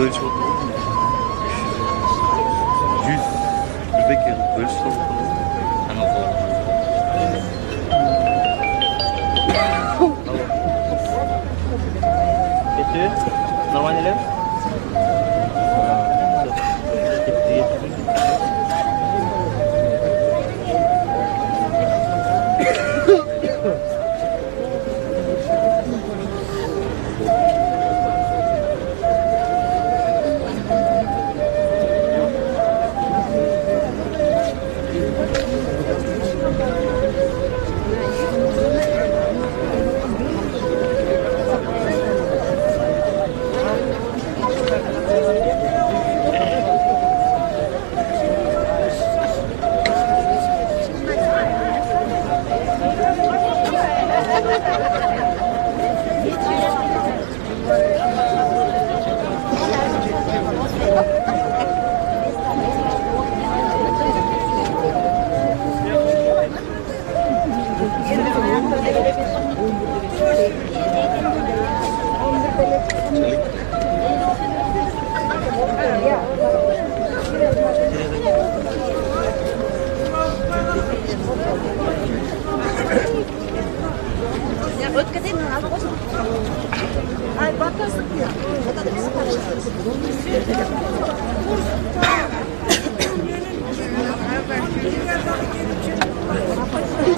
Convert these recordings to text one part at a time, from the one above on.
bölüşüp oturalım mı? 100. Buradaki bölüşüp oturalım. Hemen oturalım. Getir. Normalde.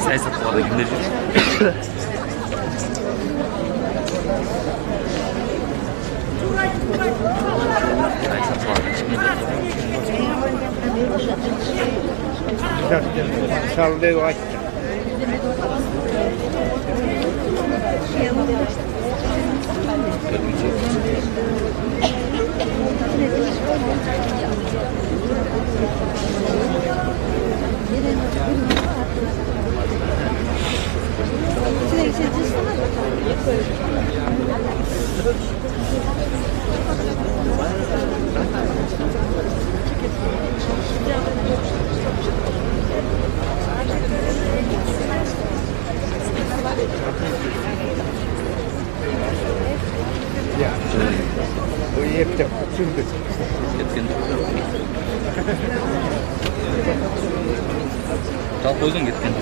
Sen satın günleri. Salve o Uyuyup şimdi. Çal koydun gitken.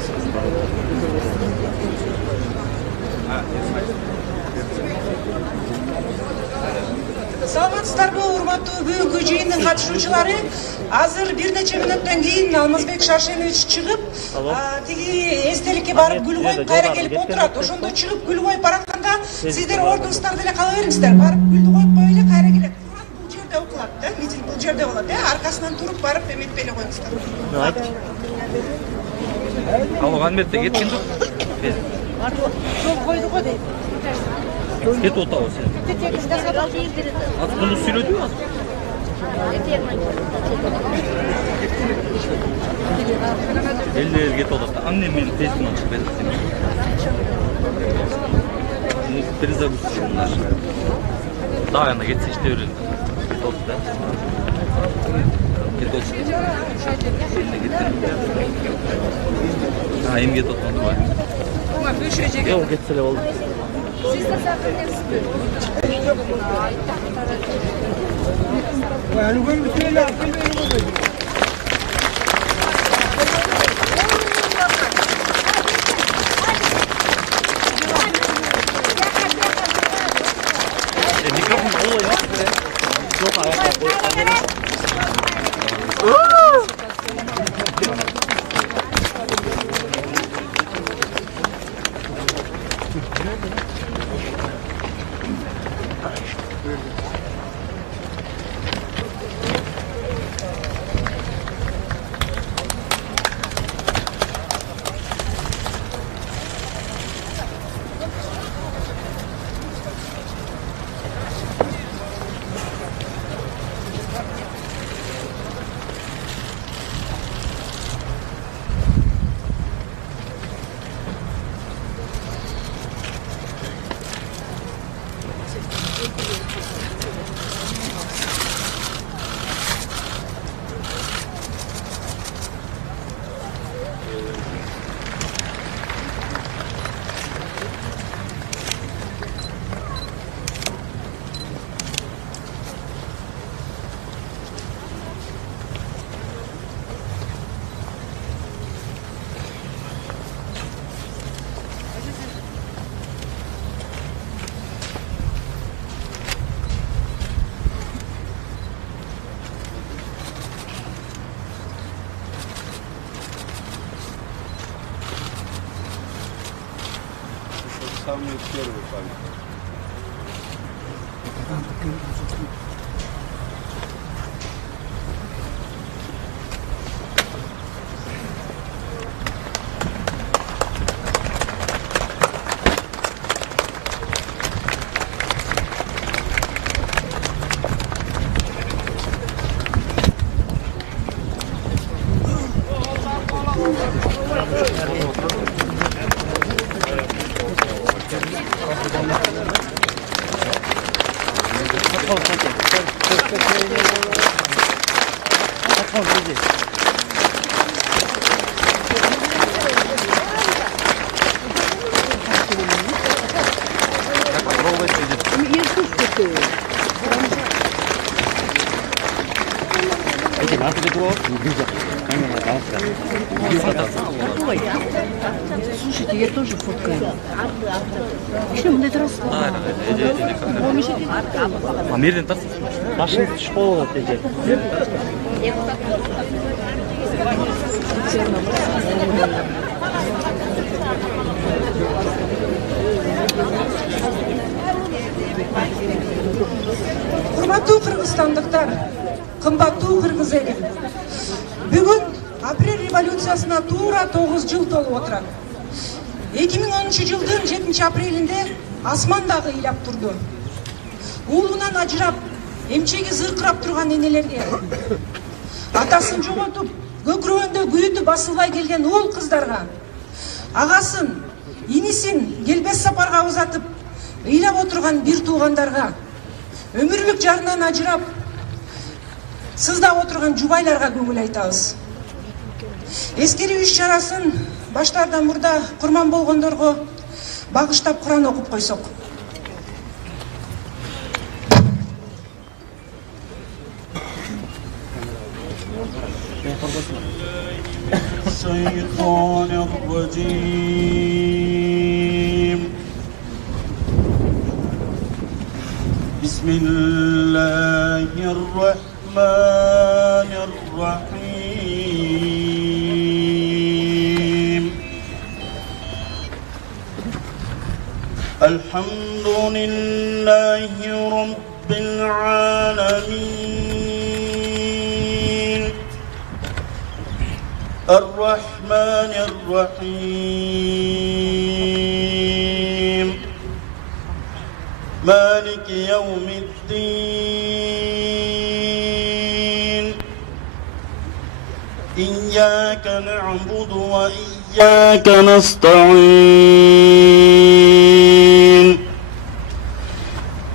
Саламатсыздарбы, урматтуу бүгүнкү жыйындын катышуучулары? Азыр бир нече мүнөттөн кийин Алмазбек Шаршенович чыгып, тиги эстеликке барып гүл коюп кайра келип отурат. Ошондо чыгып гүл коюп баратканда сиздер ордуңуздар деле кала бериңиздер. Барып гүлдү коюп коюп эле кайра келет. Куран бул жерде окулат да, митинг бул жерде болот, аркасынан туруп барып эметпей эле коюңуздар. Айт. Ал Ганбетте кеткен жок. Жол койду го дейт. Кет отабыз сен. Ат bunu сүйлөдү аз. Элдер кет отат. Анне мен тезинен чыгып кетем. Ну, перезагрузка наш. Да, ана кетсе иште берели. Кет отат да. Кет отат. Эми кет отат бай. Yok getsele oldu. Mikrofon oluyor ya. Yok ayakta koy. Слушайте, я тоже фоткаю. Что, мы это раз? Амерден тарсыз. Машина түшіп болады еже. Урматтуу кыргызстандыктар, кымбаттуу кыргыз эли. Бүгүн апрель революциясына туура 9 жыл толуп отурат. 2010 жылдын 7 апрелинде асман дагы ыйлап турду. Уулунан ажырап, эмчеги зыркырап турган энелерге, атасын жоготуп, көкүрөгүндө күйүтүп басылбай келген уул кыздарга, агасын, инисин келбес сапарга узатып, ыйлап отурган бир туугандарга, өмүрлүк жарынан ажырап, сыздап отурган жубайларга көңүл айтабыз. Эскерүү иш-чарасын баштардан мурда курман болгондорго багыштап Куран окуп койсок. الشيطان الرجيم بسم الله الرحمن الرحيم الحمد لله رب العالمين الرحمن الرحيم مالك يوم الدين إياك نعبد وإياك نستعين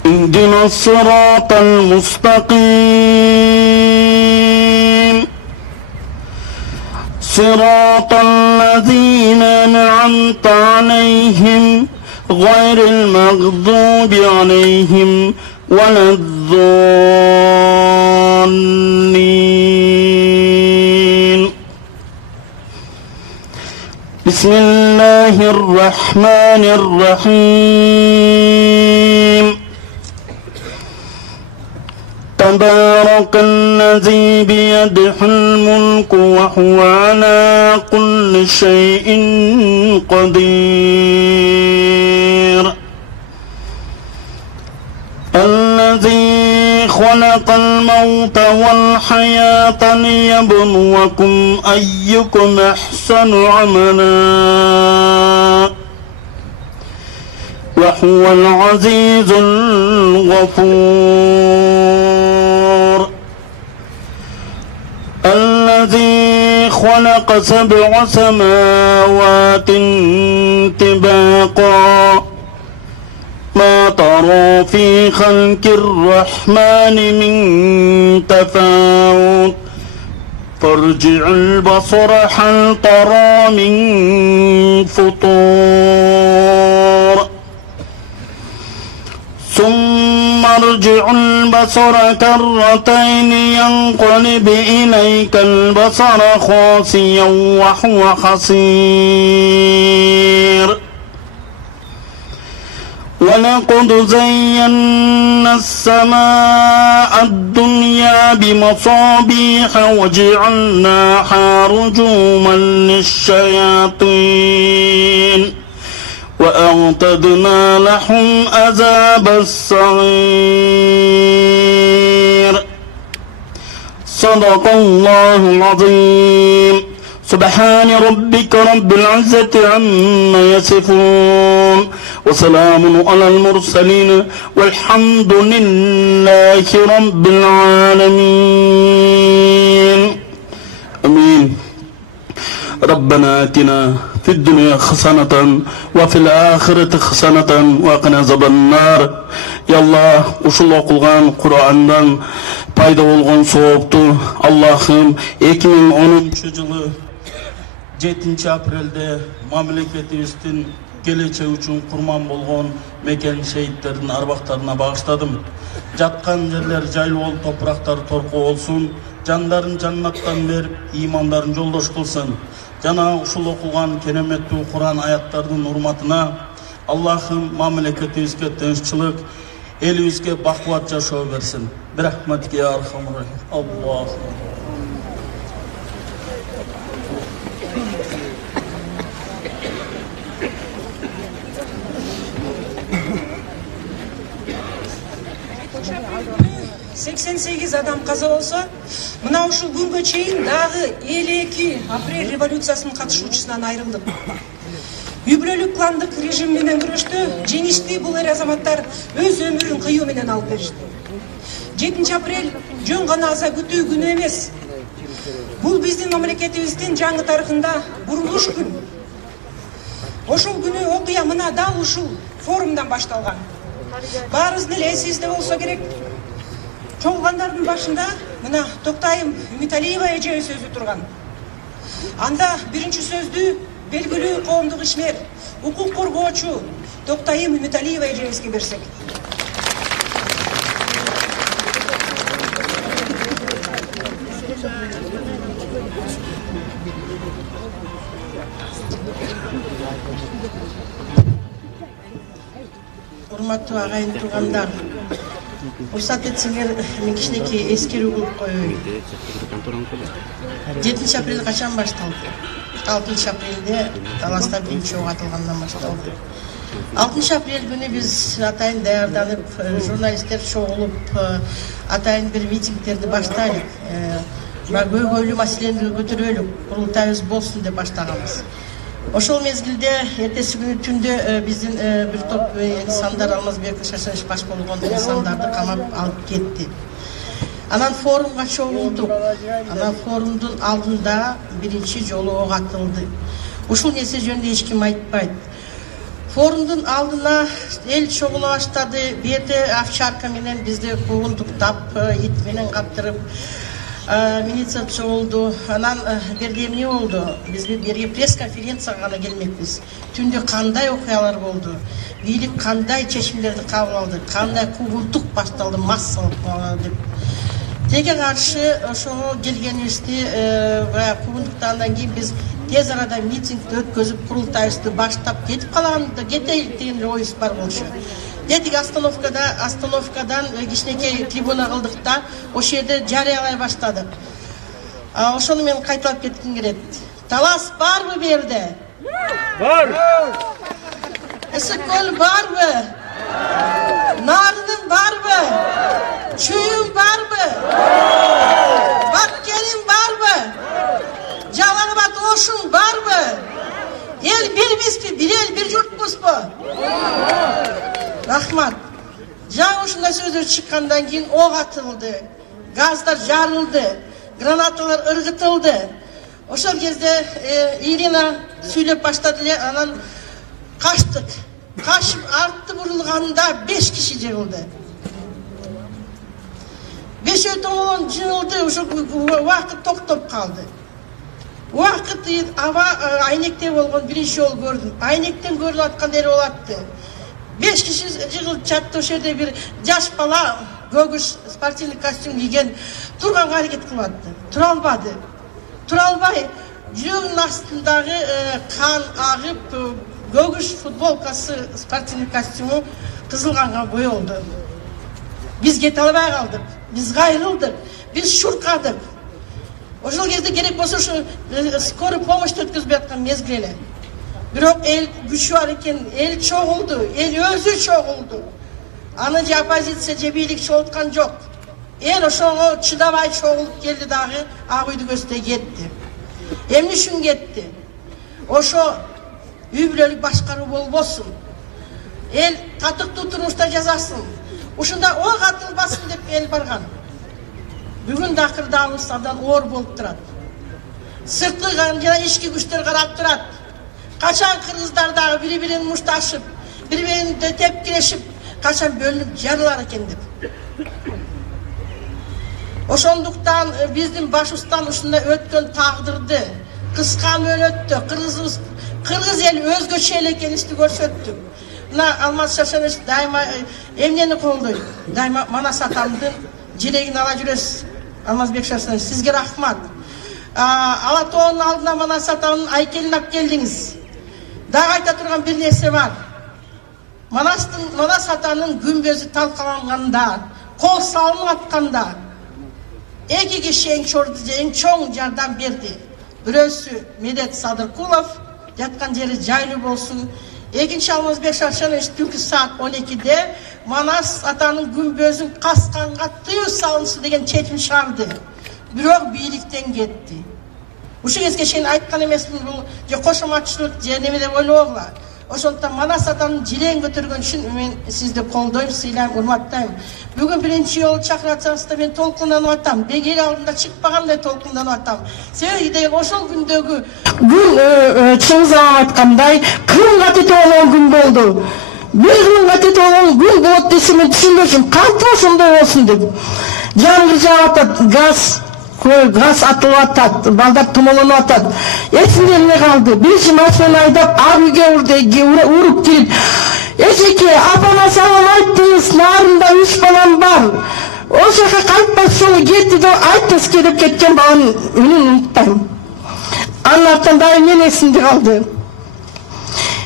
اهدنا الصراط المستقيم صراط الذين أنعمت عليهم غير المغضوب عليهم ولا الضالين بسم الله الرحمن الرحيم تبارك الذي بيده الملك وهو على كل شيء قدير الذي خلق الموت والحياة ليبلوكم أيكم أحسن عملا وهو العزيز الغفور الذي خلق 7 سماوات طباقا ما ترى في خلق الرحمن من تفاوت فارجع البصر هل ترى من فطور ثم ارجع البصر كرتين ينقلب إليك البصر خاسئا وهو حسير ولقد زينا السماء الدنيا بمصابيح وجعلناها رجوما للشياطين وأعتدنا لهم عذاب السعير صدق الله العظيم سبحان ربك رب العزة عما يصفون وسلام على المرسلين والحمد لله رب العالمين آمين ربنا آتنا في الدنيا حسنة وفي الآخرة حسنة وقنا عذاب النار يا الله ушул окулган Курандан пайда болгон соопту Аллахым 2010-жылы 7 апрелде мамлекетибиздин келечеги үчүн курман болгон мекен шейиттердин арбактарына багыштадым. Жаткан жерлер жайлуу болуп, топурактары торко болсун, жандарын жаннаттан берип, имандарын жолдош кылсын. Жана ушул окулган кереметтүү Куран аяттардын урматына Аллахым мамлекетибизге тынччылык, элибизге бакубат жашоо берсин. Бирахматке я архамур рахим. Аллах. Адам каза болсо, мына ушул күнгө чейин дагы 52 апрель революциясынын катышуучусунан айрылдык. Үй бүлөлүк кландык режим менен күрөштө жеңишти бул эр азаматтар өз өмүрүн кыюу менен алып беришти. 7 апрель жөн гана аза күтүү күнү эмес. Бул биздин мамлекетибиздин жаңы тарыхында бурулуш күн. Ошол күнү окуя мына дал ушул форумдан башталган. Баарыбыздын эле эсибизде болсо керек. Чоңгандардын башында мына Токтайым Үмүталиева эже сөзү турган. Анда биринчи сөздү белгилүү коомдук ишмер, укук коргоочу Токтайым Үмүталиева эжебизге берсек. Урматтуу агайын туугандар, уруксат этсеңер, мен кичинекей эскерүү кылып коеюн. 7 апрель качан башталды? 6 апрелде Таласта биринчи ок атылгандан башталды. 6 апрель күнү биз атайын даярданып, журналисттер чогулуп, атайын бир митингдерди баштайлык. Көйгөйлүү маселени көтөрөлүк, курултайыбыз болсун деп баштаганбыз. Ошол мезгилде эртеси күнү түндө биздин бир топ инсандар Алмазбек Шашаныч баш болгон инсандарды камап алып кетти. Анан форумга чогулдук. Анан форумдун алдында биринчи жолу ок атылды. Ушул нерсе жөнүндө эч ким айтпайт. Форумдун алдына эл чогула баштады. Бу жерде овчарка менен бизди куугунтуктап, ит менен каптырып, милиция чогулду. Анан берде эмне болду? Биз берге пресс-конференцияга гана келмекпиз. Түндө кандай окуялар болду? Бийлик кандай чечимдерди кабыл алды? Кандай куугунтук башталды массалык деп. Теге каршы ошого келгенибизди куугунтуктандан кийин биз тез арада митингди өткөзүп, курултайыбызды баштап кетип каламыз да кетейик деген оюбуз бар болчу. Дедик остановкадан кичинекей трибуна кылдык да, ошол жерде жарыялай баштадык. Ошону мен кайталап кетким келет. Талас барбы бу жерде? Бар. Эсекөл барбы? Нарының барбы? Чүйүң барбы? Баккенин барбы? Жалаңбат ошуң барбы? Эл бирбизби? Бир эл, бир журтпузбу? Рахмат. Жаңы ушундай сөздөр чыккандан кийин ок атылды, газдар жарылды, гранаталар ыргытылды. Ошол кезде Ирина сүйлөп баштады эле, анан качтык. Качып артты бурулганда 5 киши жыгылды. 5 тоңолон жыгылды, ошол убакыт токтоп калды. Убакыт аба айнекте болгон биринчи жолу көрдүм. Айнектен көрүнүп аткан эл болатты. 5 киши жыгылып жатты, ошол жерде бир жаш бала көгүш спортивный костюм кийген турганга аракет кылып атты. Тура албады. Тура албай жүрөгүнүн астындагы кан агып, көгүш футболкасы, спортивный костюму кызылганга боелду. Биз кете албай калдык. Биз кайрылдык. Биз шуркадык. Ошол кезде керек болсо ушу скорый помощь өткөзбөй аткан мезгил эле. Бирок эл күчү бар экен, эл чогулду, эл өзү чогулду. Аны же оппозиция же бийлик чогулткан жок. Эл ошого чыдабай чогулуп келди дагы, ак үйдү көздөй кетти. Эмне үчүн кетти? Ошо үй бүлөлүк башкаруу болбосун. Эл татыктуу турмушта жазасын. Ушунда ой катылбасын деп эл барган. Бүгүн дакырдабыз абдан оор болуп турат. Сырткы жана ички күчтөр карап турат. Качан кыргыздар дагы бири-бирин мушташып, бири-бирин тепкирешип, качан бөлүнүп жарылар экен деп. Ошондуктан биздин башыбыздан ушундай өткөн тагдырды, кыска мөөнөттө кыргыз эл өзгөчө эл экенибизди көрсөттү. Мына Алмаз Шаршенович дайыма эмнени колдойт? Дайыма Манас атамдын желегин ала жүрөсүз. Алмазбек Шаршенович, сизге рахмат. Ала тоонун алдына Манас атамдын айкелин алып келдиңиз. Дагы айта турган бир нерсе бар. Манас атанын күмбөзү талкаланганда, кол салынып атканда эки киши эң чоң жардам берди. Бирөөсү Медет Садыркулов, жаткан жери жайлуу болсун. Экинчи Алмазбек Шаршенович түнкү саат 12-де Манас атанын күмбөзүн касканга тыюу салынсын деген чечим чыгарды. Бирок бийликтен кетти. Ушул кезге чейин айткан эмесмин, бул же кошоматчылык же неме деп ойлобогула. Ошондуктан Манас атанын желегин көтөргөн үчүн мен сизди колдойм, сыйлайм, урматтайм. Бүгүн биринчи жолу чакырсаңыз да мен толкунданып атам. Эл алдында чыкпагандай толкунданып атам. Себеби деген ошол күндөгү күн чыңыз айткандай Крымга тете болгон күн болду. Бир Крымга тете болгон күн болот десе мен түшүнбөчүм. Кантип ошондой болсун деп. Жаңгыр жаап атат, газ атылып атат, балдар тумаланып атат. Эсимде эмне калды? Биринчи машина айдап, ак үйгө уруп кирип, эжеке, апама салам айттыңыз, нарында 3 балам бар. Ол жака кайтпас жолу кетти деп айттыңыз деп кеткен баланын үнүн унутпайм. Анын артынан дагы мен эсимде калды.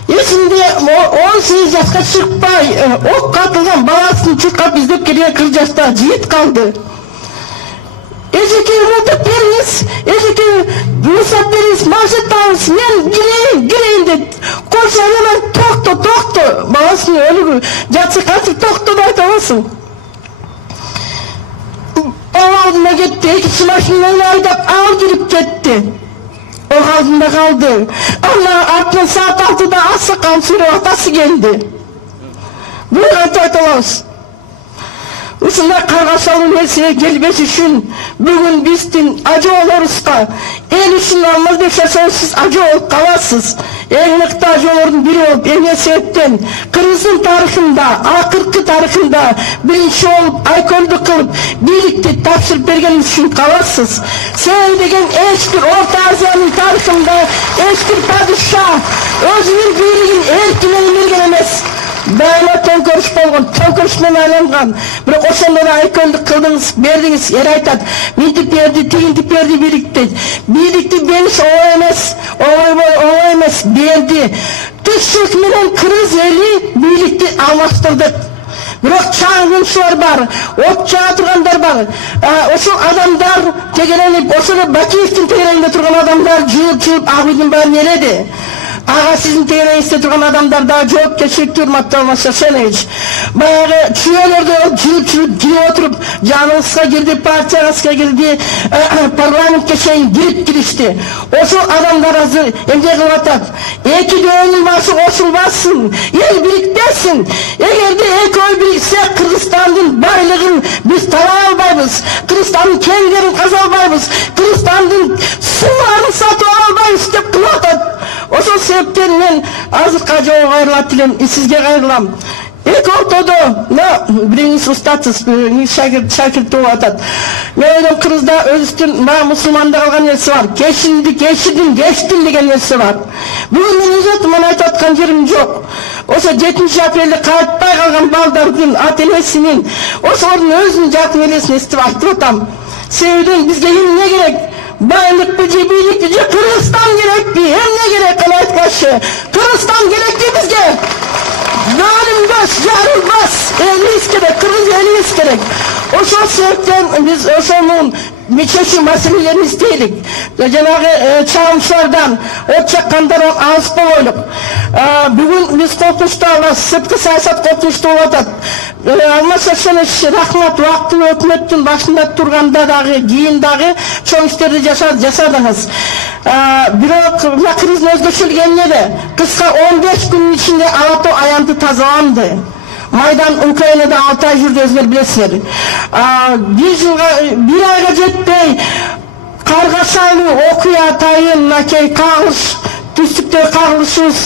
Эсимде 18 жашка чыкпай, окко атылган баласын чуркап издеп келген 40 жаштагы жигит калды. Эжеке, унутуп бериңиз, эжеке, рұқсат бериңиз, машет алыңыз, мен кирейин деп. Көрші әйелмен токто, баласының өлігі, жатсы қасып токто да айта аласың. Ол алдына кетті, екінші машинаны айдап ал кирип кетті. Ол алдында қалды. Ана артынан саат 6-да асыққан сүріп атасы келді. Бұл айта аласың. Ушундай каргашалуу нерсе келбеш үчүн бүгүн биздин ажоолорубузга эл үчүн Алмазбек Шаршенович сиз ажоо болуп каласыз. Эң мыкты ажоолордун бири болуп, эмне себептен Кыргыздын тарыхында, акыркы тарыхында биринчи болуп айкөлдү кылып бийликти тапшырып берген үчүн каласыз. Себеби деген эч бир Орто Азиянын тарыхында эч бир падыша өзүнүн бийлигин эркинен берген эмес. Дайыма төңкөрүш болгон, төңкөрүшмен айланган. Бирок ошондо да айкөлдүк кылдыңыз, бердиңиз. Эр айтат, минтип берди, тигинтип берди бийликти. Бийликти бериш оңой эмес, берди. Түшүк менен кыргыз эли бийликти алмаштырдык. Бирок чаң күнчүлөр бар, от жага тургандар бар. Ошол адамдар тегеленип, ошол Бакиевдин тегерегинде турган адамдар жыып ак үйдүн баарын эледи. Ага сиздин тегереңизде турган адамдар да жоопкерчиликти урматтуу Алмаз Шаршенович. Баягы чүйөлөрдө жыып отуруп, жаныңызга кирди, партияңызга кирди, парламентке чейин киришти. Ошол адамдар азыр эмне кылып атат? Эки дөөнүн башы кошулбасын, эл бириктесин. Эгерде экөө бириксе, Кыргызстандын байлыгын биз талай албайбыз. Кыргызстандын кеңдерин каза албайбыз. Кыргызстандын сууларын сатып албайбыз деп кылып атат. Ошол себептен мен азыркы жолго кайрылат элем, сизге кайрылам. Эки ортодо, бириңиз устатсыз, бириңиз шакирт болуп атат. Мен ойлойм, кыргызда өзүбүздүн мусулманда калган нерсе бар. Кечтим деген нерсе бар. Бүгүн мен өзүм айтып аткан жерим жок. Ошо 7 апрелде кайтпай калган балдардын ата-энесинин, ошолордун өзүнүн жакын элесин эстеп айтып атам. Себебі бізге эмне керек? Байлыкпы же бийликпи же Кыргызстан керекпи? Эмне керек аны айтканчы? Кыргызстан керекпи бизге? Бөлүнбөс, жарылбас элибиз керек, кыргыз элибиз керек. Ошол себептен биз ошонун чечүү маселелерин издейлик. Жанагы чагымчылардан, от чаккандардан алыс болойлук. Бүгін біз қорқынышты алас, сыртқы саясат қорқынышты болып атат. Алмаз Шаршенович, рахмат, уақытылы өкіметтің башында тұрғанда дағы, кейін дағы чоң істерді жасадыңыз. Бирок мына криздин өзгөчөлгөнү эле кыска 15 күнүн ичинде Алатоо аянты тазаланды. Майдан Украинада 6 ай жүрдү, өзүңөр билесиңер. Bir айга жетпей карга салуу, окуя атайын, мынакей кагылыш, түстүктөр кагылышыбыз,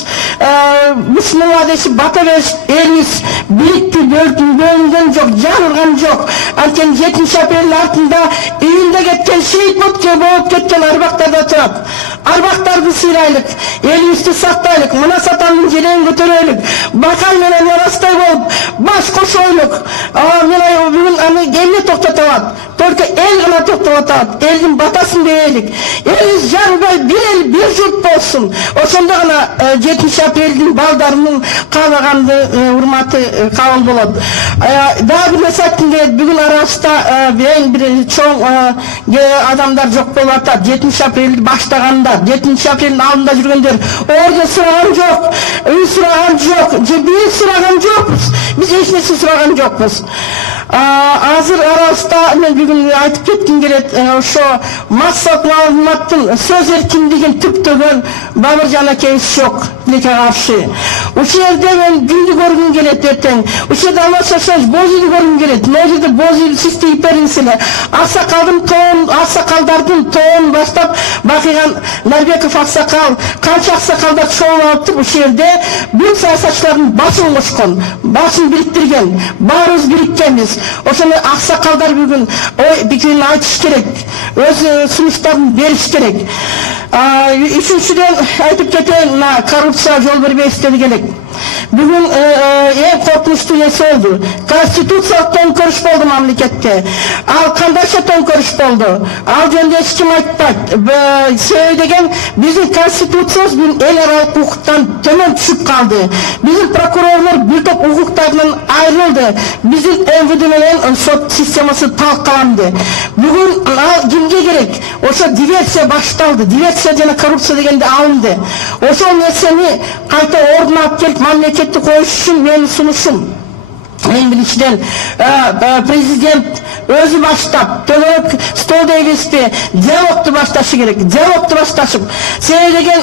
бисмилла дешип бата беришип, элибиз бирикти, бөлүнгөн жок, жарылган жок. Анткени 7 апрелдин артында июнда кеткен, шейит болуп кеткен арбактарда турат. Арбактарды сыйлайлык, элибизди сактайлык, мына сатандын желегин көтөрөйлүк, Бакай менен Арастай болуп баш кошойлук. Мен бүгүн аны эмне токтото алат? Только эл гана токтоп атат. Элдин батасын берелик. Элибиз жарылбай, бир эл, бир журт болсун. Ошондо гана 7 апрелдин балдарынын каалаганды урматы кабыл болот. Дагы бир нерсе айткым келет. Бүгүн арабызда эң бир чоң адамдар жок болуп атат. 7 апрелди баштагандар, 7 апрелдин алдында жүргөндөр орден сураган жок, үй сураган жок, биз сураган жокпуз. Биз эч нерсе сураган жокпуз. Азыр арабызда мен бүгүн айтып кетким келет. Ошо массалык маалыматтын сөз эркиндигин түптөгөн Бабыржан акебиз жок, тилекке каршы. Ушул жерде мен күндү көргүм келет эртең. Ушул жерде Алмаз Шаршенович Бозилди көргүм келет. Мына жерде Бозил сиз тийип бериңиз эле. Аксакалдардын тоон баштап Бакыйган Нарбеков аксакал, канча аксакалдар чогулуп алыптыр. Ушул жерде бүт саясатчылардын башын кошкон, башын бириктирген, баарыбыз бириккенбиз. Ошону аксакалдар бүгүн ой пикирин айтыш керек, өз сунуштарын бериш керек. Үчүнчүдөн айтып кетейин, мына коррупция жол бербейбиз деди келек. Бүгүн эң коркунучтуу нерсе болду. Конституциялык төңкөрүш болду мамлекетте. Ал кандайча төңкөрүш болду? Ал жөнүндө эч ким айтпайт. Себеби деген биздин конституциябыз бүгүн эл аралык укуктан төмөн түшүп калды. Биздин прокурорлор бир топ укуктарынан айрылды. Биздин МВД менен сот системасы талкаланды. Бүгүн ал кимге керек? Ошо диверсия башталды. Диверсия жана коррупция дегенде алынды. Ошол нерсени кайта ордуна алып келип мамлекетти коюш үчүн менин сунушум. Эң биринчиден президент өзү баштап, төлөп стол дейбизби, диалогду башташы керек. Диалогду башташып, себеби деген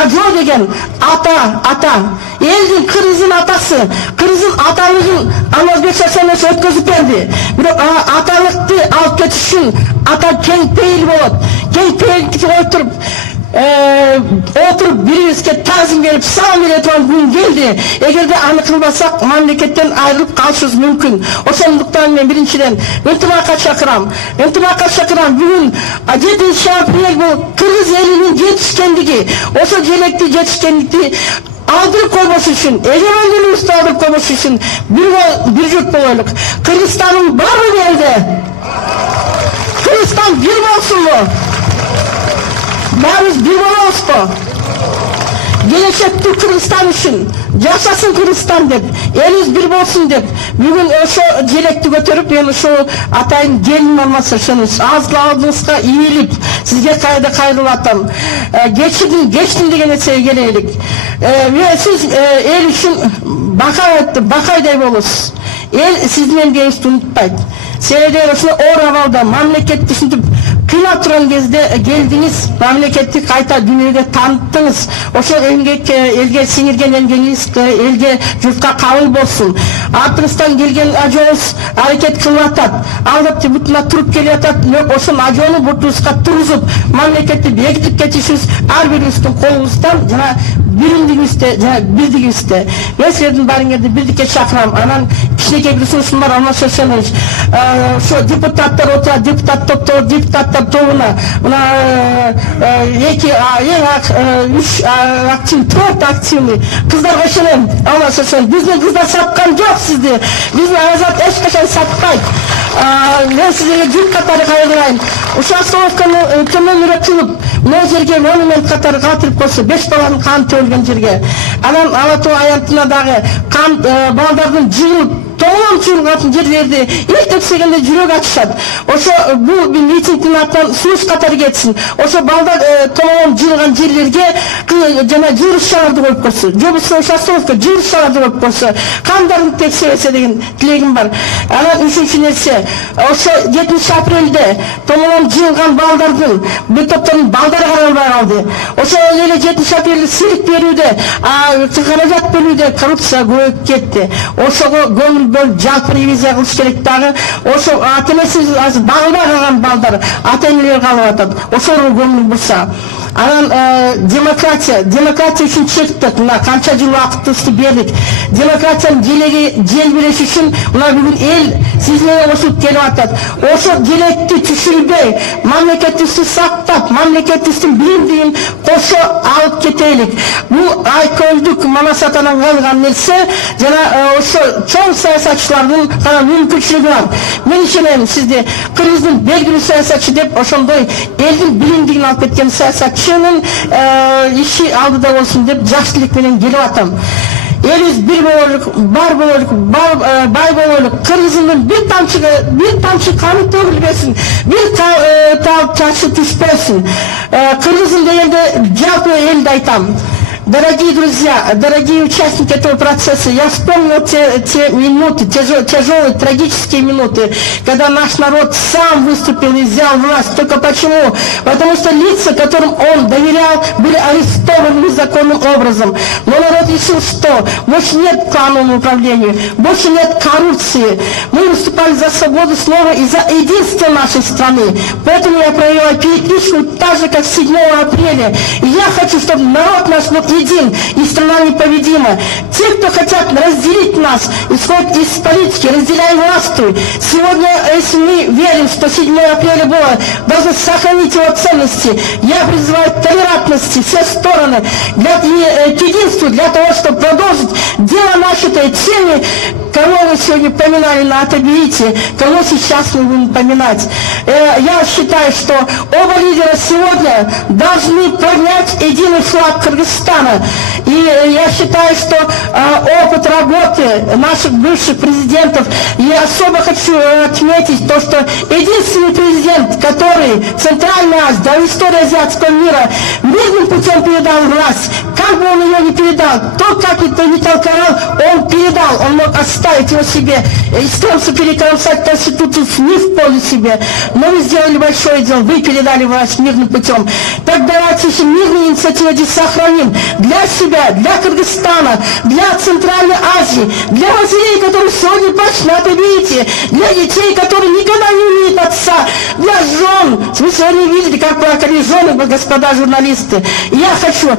ажо деген ата, элдин кыргыздын атасы, кыргыздын аталыгын Алмазбек Шаршенович өткөзүп берди. Бирок аталыкты алып кетиш үчүн ата кең пейил болот. Кең пейилди койтуруп отырып бирибизге тазим берип салам бере турган күн келди. Эгерде аны кылбасак мамлекеттен айрылып калышыбыз мүмкүн. Ошондуктан мен биринчиден ынтымакка чакырам. Бүгүн 7 апрель бул кыргыз элинин жетишкендиги, ошо желекти жетишкендикти алдырып койбош үчүн, эгемендүүлүгүбүздү алдырып койбош үчүн бир журт болойлук. Кыргызстанын барбы элде? Кыргызстан бир болсунбу? Баарыбыз бир болобузбу? Келечекти Кыргызстан үчүн, жашасын Кыргызстан деп, элибиз бир болсун деп, бүгүн ошо желекти көтөрүп, мен ошо атайын келин Алмаз Шаршенович, алдыңызга ийилип, сизге кайрылып атам. Кечтим деген нерсеге келелик. Сиз эл үчүн Бакайдай болосуз. Эл сиздин эмгегиңизди унутпайт. Себеби ошо оор абалда мамлекетти ушинтип кыйнап турган кезде келдиңиз, мамлекетти кайта дүйнөгө тааныттыңыз. Ошо эмгек, элге сиңирген эмгегиңиз элге, журтка кабыл болсун. Артыңыздан келген ажоңуз аракет кылып атат. Алдап бутуна туруп келип атат. Бирок ошол ажону бутубузга тургузуп, мамлекетти бекитип кетишибиз ар бирибиздин колубуздан жана биримдигибизде, жана бирдигибизде. Мен силердин баарыңарды бирдикке чакырам. Анан кичинекей бир сунушум бар, Алмаз Шаршенович. Ошо депутаттар отурат, депутаттар тобуна мына 3 активный, 4 активный кыздарга ишенем. Алмаз Шаршенович, биздин кыздар саткан жок сизди. Биздин Азат эч качан сатпайт. Мен сизге жыл катары кайрылайын. Ушул остановканы төмөнүрөөк кылып, мына жерге монумент катары калтырып койсо, 5 баланын каны төгүлгөн жерге. Анан Алатоо аянтына дагы балдардын жыгылып томолом жыргатын жерлерде илтексегенде жүрөк ачышат. Ошо бул митингдин атынан сунуш катары кетсин. Ошо балдар томолом жырган жерлерге жана жырышчаларды коюп койсо, жобусу участковка жырышчаларды коюп койсо, кандарын текшерсе деген тилегим бар. Анан үчүнчү нерсе, ошо 7 апрелде томолом жырган балдардын бул топтордун балдары каралбай калды. Ошо эле 7 апрелде сыйлык берүүдө, каражат бөлүүдө коррупция көбөйүп кетти. Ошого көңүл бөлүп жалпы ревизия кылыш керек дагы. Ошо ата-энеси багылбай калган балдар ата-энелер калып атат. Ошого көңүл бурса. Анан демократия үчүн чектик. Мына канча жыл убактыбызды бердик. Демократиянын желеги жел бериш үчүн мына бүгүн эл сиз менен кошулуп келип атат. Ошо желекти түшүрбөй, мамлекетибизди сактап, мамлекетибиздин биримдигин кошо алып кетелик. Бул айкөлдүк манасатанан калган нерсе жана ошо чоң саясатчылардын гана мүмкүнчүлүгү бар. Мен ишенем сизди Кыргыздын белгилүү саясатчы деп ошондой элдин биримдигин алып кеткен саясатчынын иши алдыда болсун деп жакшы тилек менен келип атам. Элибиз бир бололук, бар бололук, бай бололук. Кыргыздын бир тамчы каны төгүлбөсүн, бир тал чашы түшпөсүн. Кыргыздын дегенде жалпы элди айтам. Дорогие друзья, дорогие участники этого процесса, я вспомнил те минуты, тяжелые, трагические минуты, когда наш народ сам выступил и взял власть. Только почему? Потому что лица, которым он доверял, были арестованы незаконным образом. Но народ решил, что больше нет кланового управления, больше нет коррупции. Мы выступали за свободу слова и за единство нашей страны. Поэтому я провела перекличку так же, как 7 апреля. И я хочу, чтобы народ наш был един, и страна непобедима. Те, кто хотят разделить нас, исходят из политики, разделяй властвуй. Сегодня, если мы верим, что 7 апреля было, должны сохранить его ценности. Я призываю к толерантности все стороны, к единству, для того, чтобы продолжить дело начатое теми, кого вы сегодня поминали на Атабиите, кого сейчас мы будем поминать. Я считаю, что оба лидера сегодня должны поднять единый флаг Кыргызстана. И я считаю, что опыт работы наших бывших президентов, и особо хочу отметить то, что единственный президент, который Центральная Азия, да в истории азиатского мира мирным путем передал власть, как бы он ее не передал, то, как это не толковал, он передал, он мог оставить его себе, и стремился переколосать Конституцию не в пользу себе. Но вы сделали большое дело, вы передали власть мирным путем. Так давайте еще мирные инициативы здесь сохраним. Для себя, для Кыргызстана, для Центральной Азии, для матерей, которые сегодня пошли на Атабиите, для детей, которые никогда не увидят отца, для жен. Вы сегодня видели, как плакали жены, господа журналисты. И я хочу...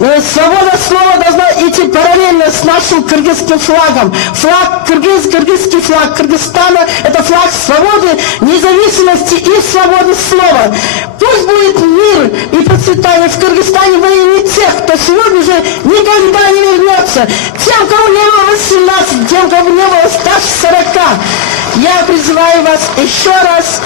Свобода слова должна идти параллельно с нашим кыргызским флагом. Флаг кыргызский флаг Кыргызстана – это флаг свободы, независимости и свободы слова. Пусть будет мир и процветание в Кыргызстане во имя тех, кто сегодня уже никогда не вернется. Тем, кому не было 18, тем, кому не было старше 40. Я призываю вас еще раз,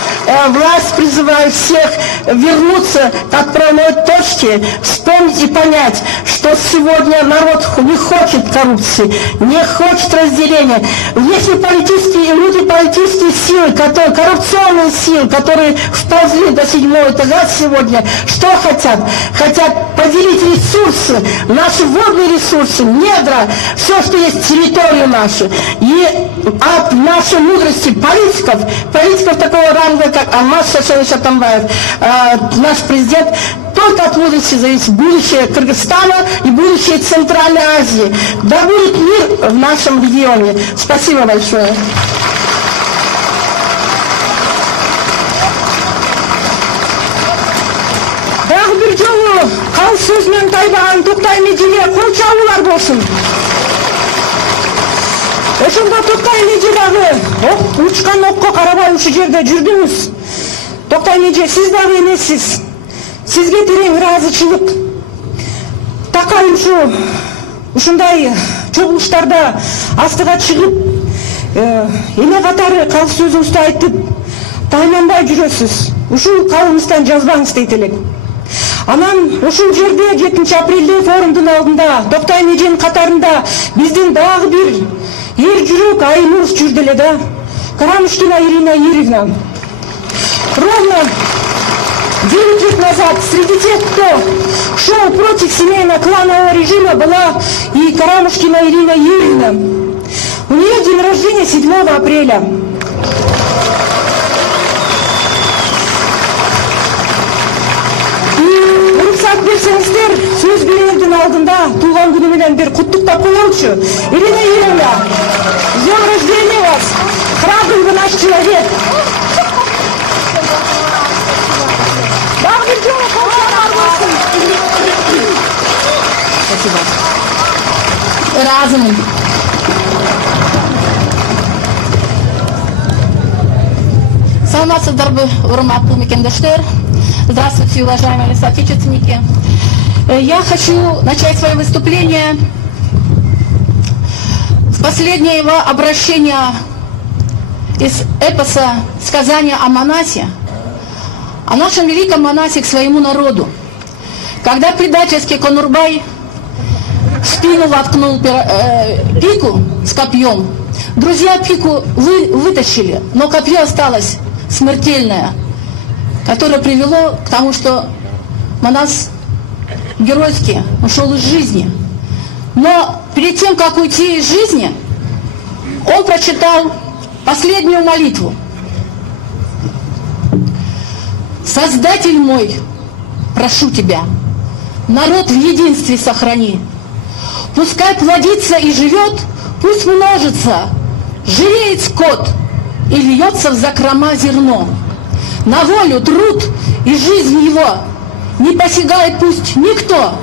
власть призываю всех вернуться к отправной точке, вспомнить и понять, что сегодня народ не хочет коррупции, не хочет разделения. Внешнеполитические люди, политические силы, коррупционные силы, которые вползли до 7-го этажа сегодня, что хотят? Хотят поделить ресурсы, наши водные ресурсы, недра, все, что есть, территорию нашу. И от нашей мудрости политиков такого ранга, как Алмаз Шашевич Атамбаев, наш президент, только от мудрости зависит будущее Кыргызстана и будущее Центральной Азии. Да будет мир в нашем регионе. Спасибо большое. Дагы бир жолу калыс сөз менен тайбаган Токтай Межеге кол чабуулар болсун. Ошондо Токтай Меже дагы учкан окко карабай ушул жерде жүрдүңүз. Токтай Меже, сиз дагы эмессиз. Сизге терең ыраазычылык. Такай ушундай чогулуштарда астыга чыгып, эме катары калыс сөзүңүздү айтып, тайманбай жүрөсүз. Ушул калымыздан жазбаңыз дейт элек. Анан ушул жерде 7 апрелде форумдун алдында Токтай Меженин катарында биздин дагы бир Ержүрек Айнур жүрді эле да. Карамушкина Ирина Юрьевна. Ровно 9 лет назад среди тех, кто шел против семейно-кланового режима, была и Карамушкина Ирина Юрьевна. У нее день рождения 7 апреля. Уруксат берсеңиздер, сөз берердин алдында туулган күнү менен бир куттуктап коелучу. Ирина Юрьевна, с днем рождения вас! Храбрый вы наш человек! Спасибо. Разумом. Саламатсыздарбы, урматтуу мекендештер. Здравствуйте, уважаемые соотечественники. Я хочу начать свое выступление с последнего обращения из эпоса «Сказания о Манасе», о нашем великом Манасе к своему народу. Когда предательский Конурбай в спину воткнул пику с копьем, друзья пику вытащили, но копье осталось смертельное, которое привело к тому, что Манас геройски ушел из жизни. Но перед тем, как уйти из жизни, он прочитал последнюю молитву. «Создатель мой, прошу тебя, народ в единстве сохрани. Пускай плодится и живет, пусть множится, жиреет скот и льется в закрома зерно. На волю, труд и жизнь его не посягает пусть никто.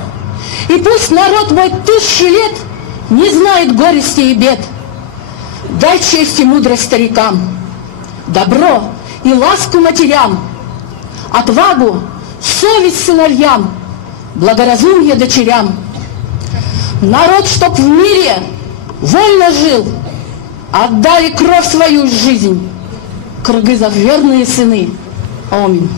И пусть народ мой 1000 лет не знает горести и бед. Дай честь и мудрость старикам, добро и ласку матерям, отвагу, совесть сыновьям, благоразумие дочерям. Народ, чтоб в мире вольно жил, отдали кровь свою жизнь, кыргызов верные сыны. Аминь.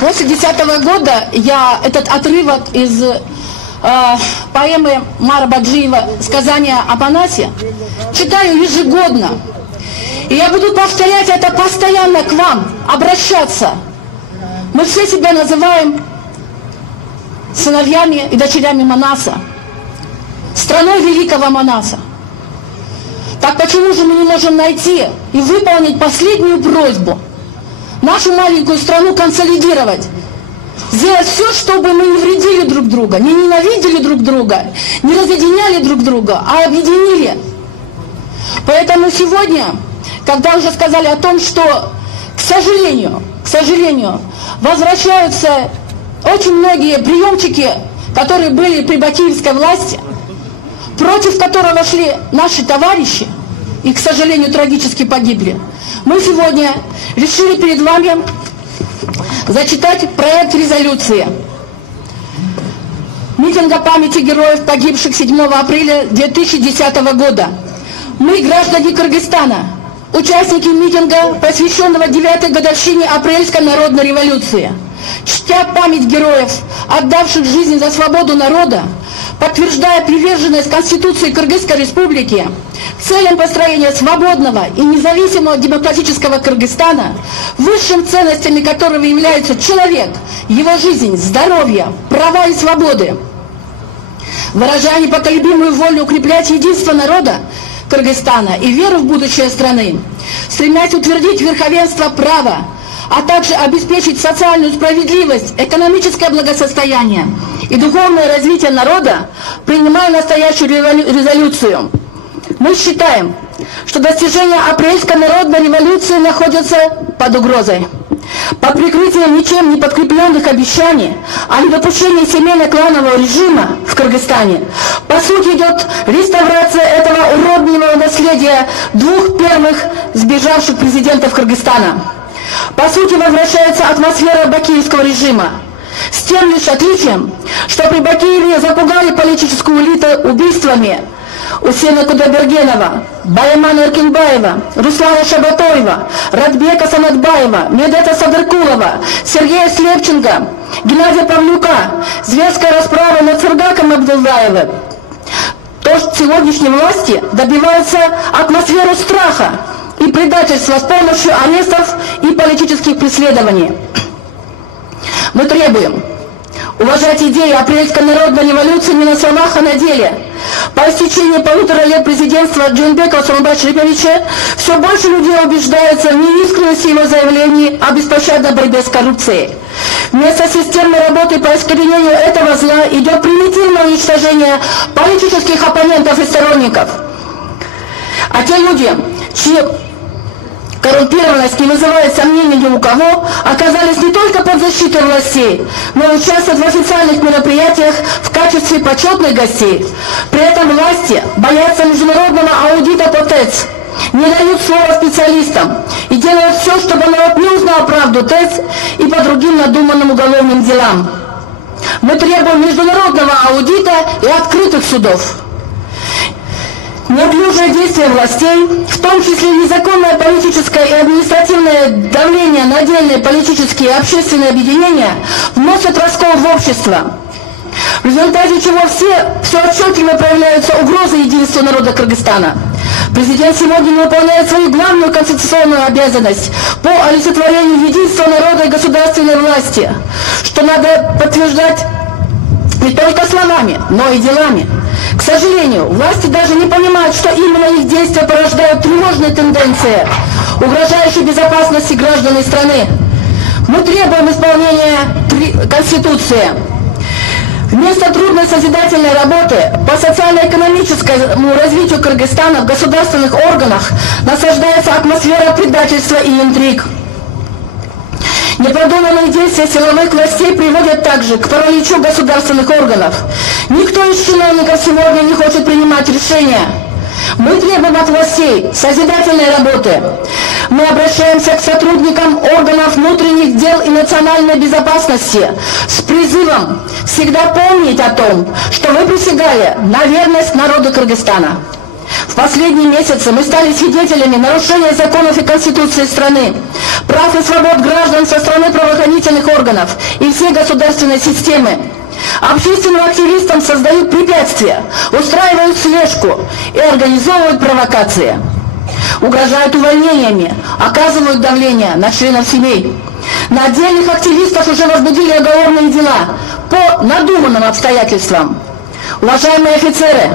После 2010 года я этот отрывок из поэмы Мара Баджиева «Сказание о Манасе» читаю ежегодно. И я буду повторять это постоянно к вам, обращаться. Мы все себя называем сыновьями и дочерями Манаса, страной великого Манаса. Так почему же мы не можем найти и выполнить последнюю просьбу? Нашу маленькую страну консолидировать. Сделать все, чтобы мы не вредили друг друга, не ненавидели друг друга, не разъединяли друг друга, а объединили. Поэтому сегодня, когда уже сказали о том, что, к сожалению, возвращаются очень многие приемчики, которые были при бакиевской власти, против которого шли наши товарищи и, к сожалению, трагически погибли, мы сегодня решили перед вами зачитать проект резолюции митинга памяти героев, погибших 7 апреля 2010 года. Мы, граждане Кыргызстана, участники митинга, посвященного 9-й годовщине Апрельской народной революции, чтя память героев, отдавших жизнь за свободу народа, подтверждая приверженность Конституции Кыргызской Республики к целям построения свободного и независимого демократического Кыргызстана, высшими ценностями которого являются человек, его жизнь, здоровье, права и свободы, выражая непоколебимую волю укреплять единство народа Кыргызстана и веру в будущее страны, стремясь утвердить верховенство права, а также обеспечить социальную справедливость, экономическое благосостояние и духовное развитие народа, принимая настоящую резолюцию. Мы считаем, что достижения Апрельской народной революции находятся под угрозой. Под прикрытием ничем не подкрепленных обещаний о недопущении семейно-кланового режима в Кыргызстане, по сути, идет реставрация этого уродливого наследия двух первых сбежавших президентов Кыргызстана. По сути, возвращается атмосфера бакиевского режима, с тем лишь отличием, что при Бакиеве запугали политическую элиту убийствами Усена Кудайбергенова, Баймана Эркинбаева, Руслана Шабатоева, Радбека Санатбаева, Медета Садыркулова, Сергея Слепченко, Геннадия Павлюка, зверская расправа над Цыргаком Гульсаром Абдуллаевым. То, что сегодняшние власти добиваются атмосферу страха и предательства с помощью арестов и политических преследований. Мы требуем уважать идеи апрельской народной революции не на словах, а на деле. По истечении 1,5 лет президентства Джейнбекова Сооронбай Шариповича все больше людей убеждаются в неискренности его заявлений о беспощадной борьбе с коррупцией. Вместо системной работы по искоренению этого зла идет примитивное уничтожение политических оппонентов и сторонников. А те люди, чьи коррумпированность не вызывает сомнений ни у кого, оказались не только под защитой властей, но и участвуют в официальных мероприятиях в качестве почетных гостей. При этом власти боятся международного аудита по ТЭЦ, не дают слова специалистам и делают все, чтобы народ не узнал правду ТЭЦ и по другим надуманным уголовным делам. Мы требуем международного аудита и открытых судов. Неуклюжее действие властей, в том числе незаконное политическое и административное давление на отдельные политические и общественные объединения, вносят раскол в общество, в результате чего все отчетливо проявляются угрозы единства народа Кыргызстана. Президент сегодня не выполняет свою главную конституционную обязанность по олицетворению единства народа и государственной власти, что надо подтверждать не только словами, но и делами. К сожалению, власти даже не понимают, что именно их действия порождают тревожные тенденции, угрожающие безопасности граждан и страны. Мы требуем исполнения Конституции. Вместо трудной созидательной работы по социально-экономическому развитию Кыргызстана в государственных органах насаждается атмосфера предательства и интриг. Непродуманные действия силовых властей приводят также к параличу государственных органов. Никто из чиновников сегодня не хочет принимать решения. Мы требуем от властей созидательной работы. Мы обращаемся к сотрудникам органов внутренних дел и национальной безопасности с призывом всегда помнить о том, что вы присягали на верность народу Кыргызстана. В последние месяцы мы стали свидетелями нарушения законов и конституции страны, прав и свобод граждан со стороны правоохранительных органов и всей государственной системы. Общественным активистам создают препятствия, устраивают слежку и организовывают провокации. Угрожают увольнениями, оказывают давление на членов семей. На отдельных активистов уже возбудили уголовные дела по надуманным обстоятельствам. Уважаемые офицеры,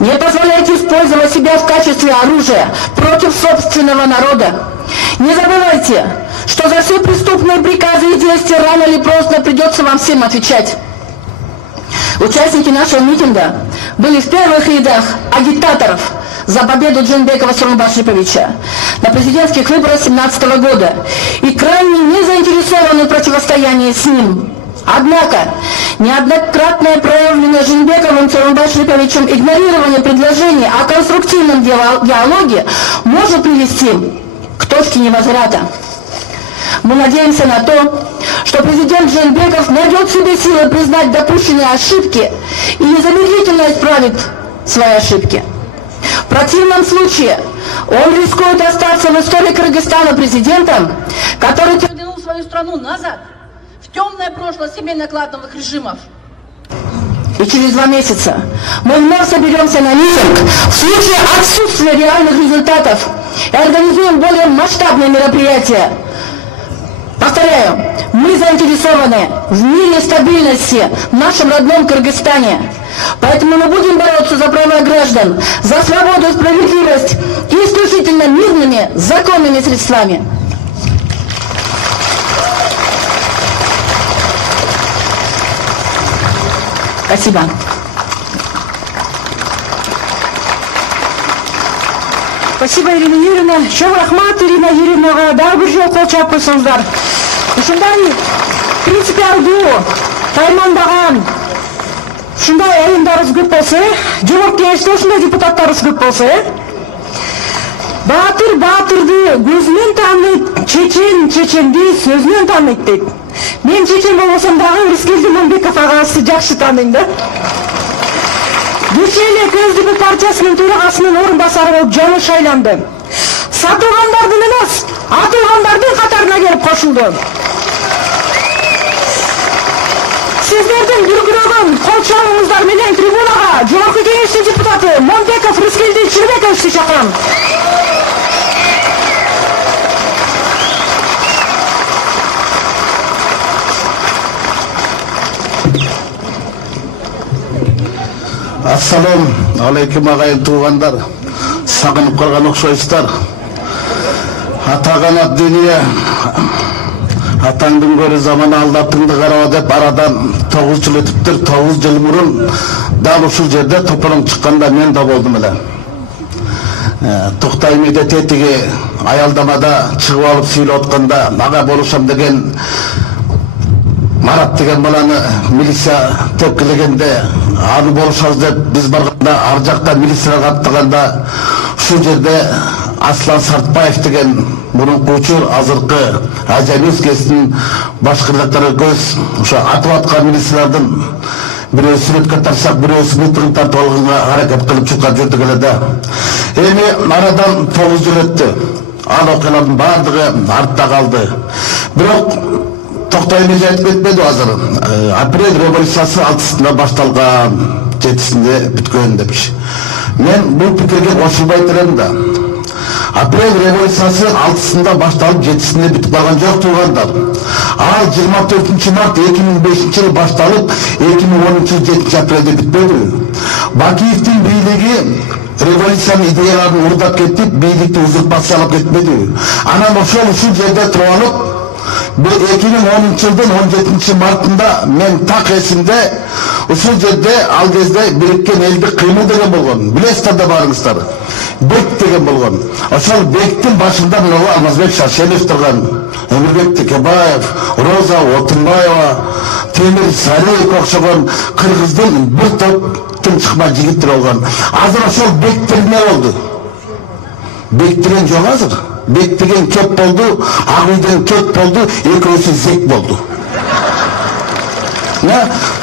не позволяйте использовать себя в качестве оружия против собственного народа. Не забывайте, что за все преступные приказы и действия рано или поздно придется вам всем отвечать. Участники нашего митинга были в первых рядах агитаторов за победу Джейнбекова Сооронбая Шариповича на президентских выборах 2017 года и крайне не заинтересованы в противостоянии с ним. Однако, неоднократное проявленное Джейнбековым Сооронбай Шариповичем игнорирование предложений о конструктивном диалоге может привести к точке невозврата. Мы надеемся на то, что президент Джейнбеков найдет в себе силы признать допущенные ошибки и незамедлительно исправит свои ошибки. В противном случае он рискует остаться в истории Кыргызстана президентом, который вернул свою страну назад в темное прошлое семейно-кладовых режимов. И через 2 месяца мы вновь соберемся на митинг в случае отсутствия реальных результатов и организуем более масштабные мероприятия. Повторяю, мы заинтересованы в мире и стабильности в нашем родном Кыргызстане. Поэтому мы будем бороться за права граждан, за свободу и справедливость и исключительно мирными, законными средствами. Спасибо. Спасибо, Ирина Юрьевна. Чоң рахмат Ирина Юрьевнага дагы бир жолу кол чаап койсоңуздар. Ушундай принципиалдуу, таймандаган ушундай айымдарыбыз көп болсо, жогорку кеңеште ушундай депутаттарыбыз көп болсо, баатыр баатырды көзүнөн тааныйт, чечен чеченди сөзүнөн тааныйт дейт. Мен чечен болбосом дагы Рыскелди Мамбеков агабызды жакшы тааныйм да. Кечээ эле КСДП партиясынын төрагасынын орун басары болуп жаңы шайланды. Сатылгандардын эмес, атылгандардын катарына келип кошулду. Сиздердин дүркүрөгөн кол чабыңыздар менен трибунага Жогорку Кеңештин депутаты Момбеков Рыскелди Чырбековичти чакырам. Ассалам алейкум агайын туугандар. Сагынып калган окшойсуздар. Атаган дүния атаңдын көрі заманы алдатыңды караба деп арадан 9 жыл өтүптүр. 9 жыл мурун дал ушул жерде топороң чыкканда мен да болдум эле. Токтай медететиги аялдамада чыгып алып сүйлөп атканда ага болушам деген Марат деген баланы милиция тепкилегенде аны болушабыз деп биз барганда ар жакта милицияга аттаганда ушул жерде Аслан Сартбаев деген мурунку учур азыркы Азия-Ньюс кезинин башкырдактары көз ошо атып аткан милициялардын бирөө сүрөткө тартсак бирөөсү мылтыгын тартып алганга аракет кылып чуккан жүрдүк эле да. Эми арадан 9 жыл өттү. Ал окуялардын баардыгы артта калды. Бирок Токтай эми айтып кетпеди азыр. Апрель революциясы 6-сында башталган, 7-синде бүткөн депчи. Мен бул пикирге кошулбай турам да. Апрель революциясы 6-сында башталып 7-синде бүтүп калган жок туугандар. Ал 24 март 2005 жылы башталып 2010 7 апрелде бүтпөдү. Бакиевдин бийлиги революциянын идеяларын урдап кетип, бийликти узурпациялап кетпеди. Анан ушул жерде туруп алып 2010 жылдын 17 мартында мен так эсимде ушул жерде ал кезде Бириккен Элдик кыймыл деген болгон. Билесиздер да барыңыздар. Бек деген болгон. Ошол Бектин башында мына Алмазбек Шаршенов турган, Өмүрбек Текебаев, Роза Отунбаева, Темир Сариев окшогон кыргыздын бир топтун чыкма жигиттер болгон. Азыр ошол Бектер эмне болду? Бек деген жок азыр. Бек деген кеп болду, ак үйдөн кеп болду, экөөсү зек болду.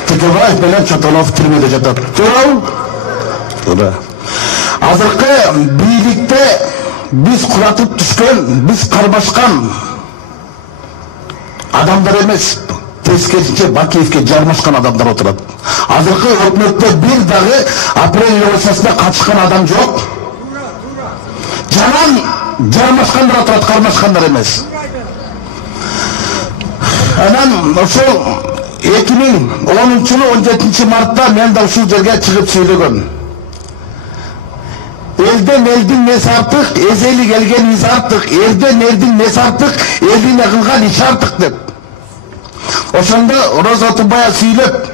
Текебаев менен Чотонов түрмөдө жатат. Туура. Азыркы бийликте биз куратып түшкөн, биз кармашкан адамдар эмес, тескерисинче Бакиевке жармашкан адамдар отурат. Азыркы өкмөттө бир дагы апрель революциясына катышкан адам жок. Жаман жармашкандар отурат, кармашкандар эмес. Анан ошол 2010 жылы 17 мартта мен да ушул жерге чыгып сүйлөгөм. Элден элдин несі артық, эзели келген из артық, элден элдин несі артық, элине кылган иш артық деп. Ошондо Роза Отунбаева сүйлөп,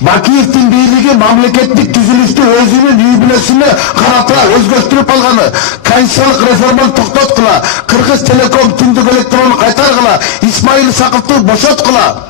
Бакиевдин бийлиги мамлекеттик түзүлүштү өзүнүн үй бүлөсүнө карата өзгөртүрүп алганы, конституциялык реформаны токтоткула, Кыргыз Телеком түндүк электронду кайтаргыла, Исмаил Сакылтты бошоткула.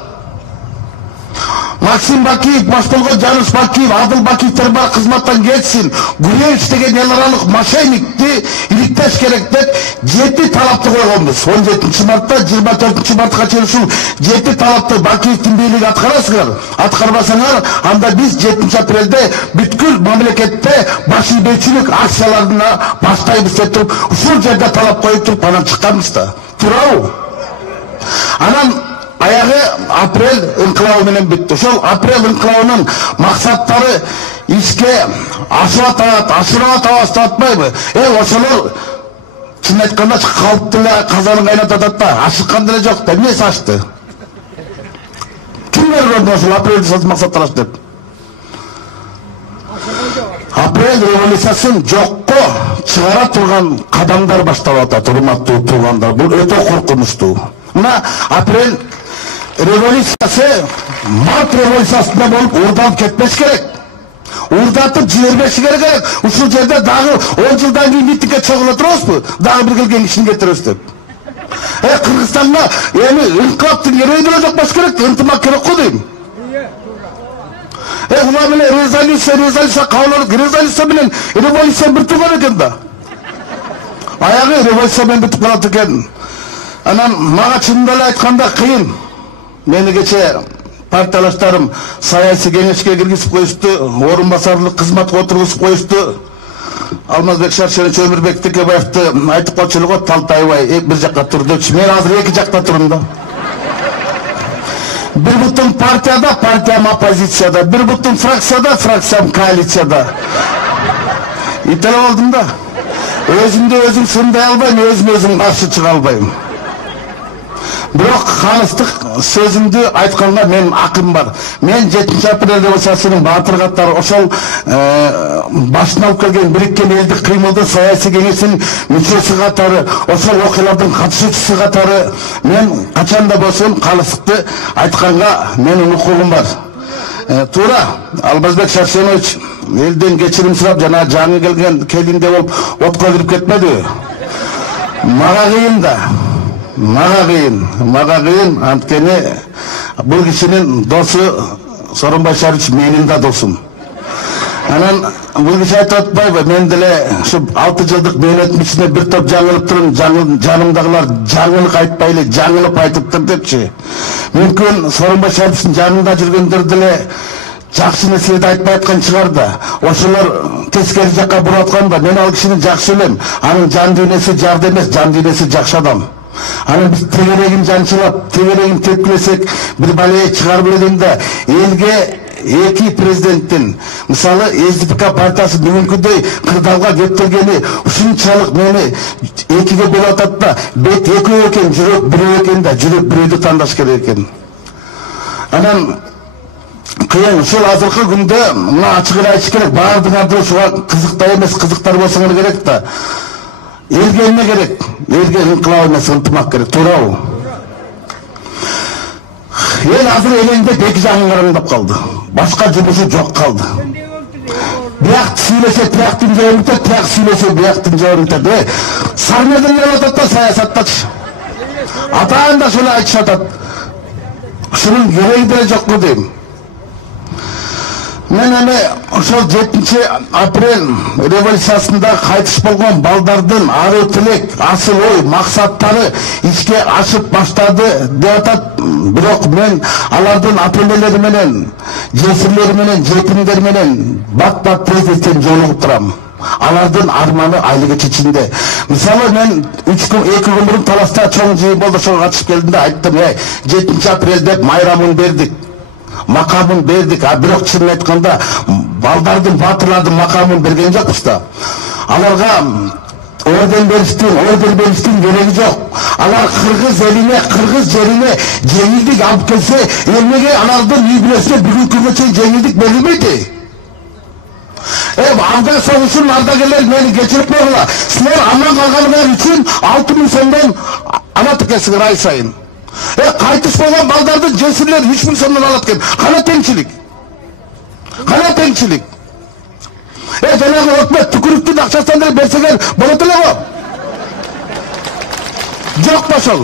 Максим Бакиев, баш болгон Жаныш Бакиев, Адыл Бакиевтер бар кызматтан кетсин. Гуревич деген эл аралык мошенникти иликтеш керек деп 7 талапты койгонбуз. 17 мартта 24 мартка чейин ушул 7 талапты Бакиевдин бийлиги аткарасыңар. Аткарбасаңар, анда биз 7 апрелде бүткүл мамлекетте баш ийбечүлүк акцияларына баштайбыз деп туруп, ушул жерде талап коюп туруп анан чыкканбыз да. Туурабы? Анан аягы апрель инкылабы менен бүттү. Ошол апрель инкылабынын максаттары ишке ашып атабыз деп атпайбы? Ошолор чын айтканда калыпты эле казанын кайнатат да, ашыккан деле жок да. Эмнеси ашты? Ким көргөн ошол апрель максаттар деп? Апрель революциясын жокко чыгара турган кадамдар башталып атат, урматтуу туугандар. Бул өтө коркунучтуу. Мына апрель революциясы март революциясында болуп урдалып кетпеш керек. Урдатып жибербеши керек. Ушул жерде дагы 10 жылдан кийин митингге чогула турабызбы? Дагы бир келген кишини кетиребиз деп. Кыргызстанда эми инкылаптын кереги деле жок болуш керек, ынтымак керек го дейм. Ула менен резолюция кабыл резолюция менен революция бир туган экен да. Аягы революция менен бүтүп калат экен. Анан мага чынында эле айтканда кыйын. Мени кече партиялаштарым саясий кеңешке киргизип коюшту, орун басарлык кызматка отургузуп коюшту. Алмазбек Шаршенович Өмүрбек Текебаевди айтып койчулугу талтайбай бир жакка тур депчи. Мен азыр эки жакта турум да. Bir butun partiyada, partiyam opozitsiyada. Bir butun fraksiyada, fraksiyam koalitsiyada. İtele oldum da. Özümde özüm sınday albayım, özüm karşı çığa albayım. Biroq xalыстык sözümdü aytkanda men akım var. Men 7 aprel революциясынын батыр каттары ошол башын алып келген бириккен элдик кыймылдын саясий кеңешинин мүчөсү катары, ошол окуялардын катышуучусу катары мен качан да болсун калыстыкты айтканга менин укугум бар. Туура Албазбек Шаршенович элден кечирим сурап жана жаңы келген келинде болуп отко кирип кетмедиби? Мага кыйын да. Мага кыйын, анткени бул кишинин досу Сооронбай Шарич менин да досум. Анан бул киши айтып атпайбы, мен деле ушу 6 жылдык мээнеттин ичинде бир топ жаңылып турум, жанымдагылар жаңылык айтпайлы, жаңылып айтыптыр депчи. Мүмкүн Сооронбай Шаричтин жанында жүргөндөр деле жакшы нерселерди айтпай аткан чыгар да. Ошолор тескери жакка буруп аткан да. Мен ал кишини жакшы элем. Анын жан дүйнөсү жарды эмес, жан дүйнөсү жакшы адам. Анан биз тегерегин жанчылап, тегерегин тепкилесек, бир бале чыгарып элегенде элге эки президенттин, мисалы СДПК партиясы бүгүнкүдөй кырдаалга кептелгени ушунчалык мени экиге бөлүп атат да, бет экөө экен, жүрөк бирөө экен да, жүрөк бирөөдү тандаш керек экен. Анан кыйын ушул азыркы күндө мына ачык эле айтыш керек, баардыгыңарды ушуга кызыктай эмес, кызыктар болсоңор керек да. Элге эмне керек? Элге инкылап эмес, ынтымак керек, туурабы? Эл азыр элеңде эки жагын караңдап калды. Башка жумушу жок калды. Бияк сүйлөсө тияктын жабын өтөт, тияк сүйлөсө бияктын жабын өтөт. Сармеден келип атат да саясаттачы. Атайын да шуну айтышып атат. Ушунун кереги деле жокпу дейм. Мен эми ошол 7 апрель революциясында кайтыш болгон балдардын аруу тилек, асыл ой, максаттары ишке ашып баштады деп атат. Бирок мен алардын ата-энелери менен, жесирлери менен, жетимдер менен бат-бат президенттен жолугуп турам. Алардын арманы айлыгы чечинде. Мисалы мен 2 күн мурун Таласта чоң жыйын болду, ошого катышып келдим да айттым, 7 апрель деп майрамын бердик. Макамын бердик, бирок чынын айтканда балдардын, батырлардын макамын берген жокпуз да. Аларга орден бериштин кереги жок. Алар кыргыз элине, кыргыз жерине жеңилдик алып келсе, эмнеге алардын үй бүлөсүнө бүгүнкү күнгө чейин жеңилдик берилбейди? Афган согушунун ардагерлери мени кечирип койгула. Силер аман калганыңар үчүн 6000 сомдон ала текесиңер ай сайын. Кайтыш болгон балдардын жесирлери 3000 сомдон алат экен. Кана теңчилик? Кана теңчилик? Жанагы өкмөт түкүрүктүн акчасынан деле берсеңер болот эле го. Жок ошол.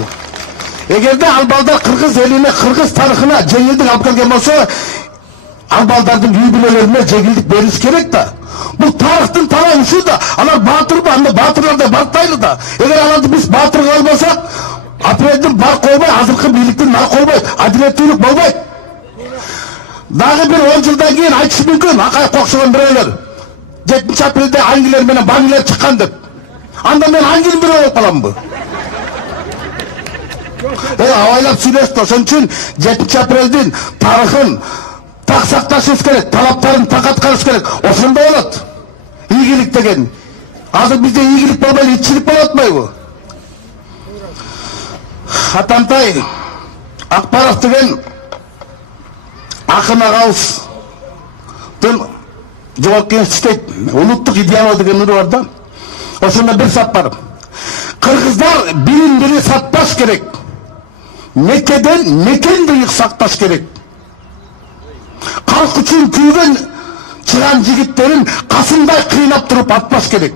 Эгерде ал балдар кыргыз элине, кыргыз тарыхына жеңилдик алып келген болсо, ал балдардын үй бүлөлөрүнө жеңилдик бериш керек да. Бул тарыхтын талабы да. Алар баатырбы, анда баатырлар да бартайлы да. Эгер аларды биз баатыр кылбасак, апрелдин бар койбой, азыркы бийликтин бар койбой, адилеттүүлүк болбойт. Дагы бир 10 жылдан кийин айтышы мүмкүн, акай окшогон бирөөлөр 7 апрелде ангилер менен баңгилер чыккан деп. Анда мен ангил бирөө болуп каламбы? Абайлап сүйлөштү. Ошон үчүн 7 апрелдин тарыхын так сакташыбыз керек, талаптарын так аткарыш керек. Ошондо болот. Ийгилик деген. Азыр бизде ийгилик болбой, итчилик болуп атпайбы? Атамтай Акбаров деген акын агабыздын жогорку институт улуттук идеалоо деген ыры бар да. Ошондо бир сап бар. Кыргыздар бирин бири сатпаш керек. Мекеден мекен бийик сакташ керек. Халк үчүн күйгөн чыган жигиттерин касымдай кыйнап туруп атпаш керек.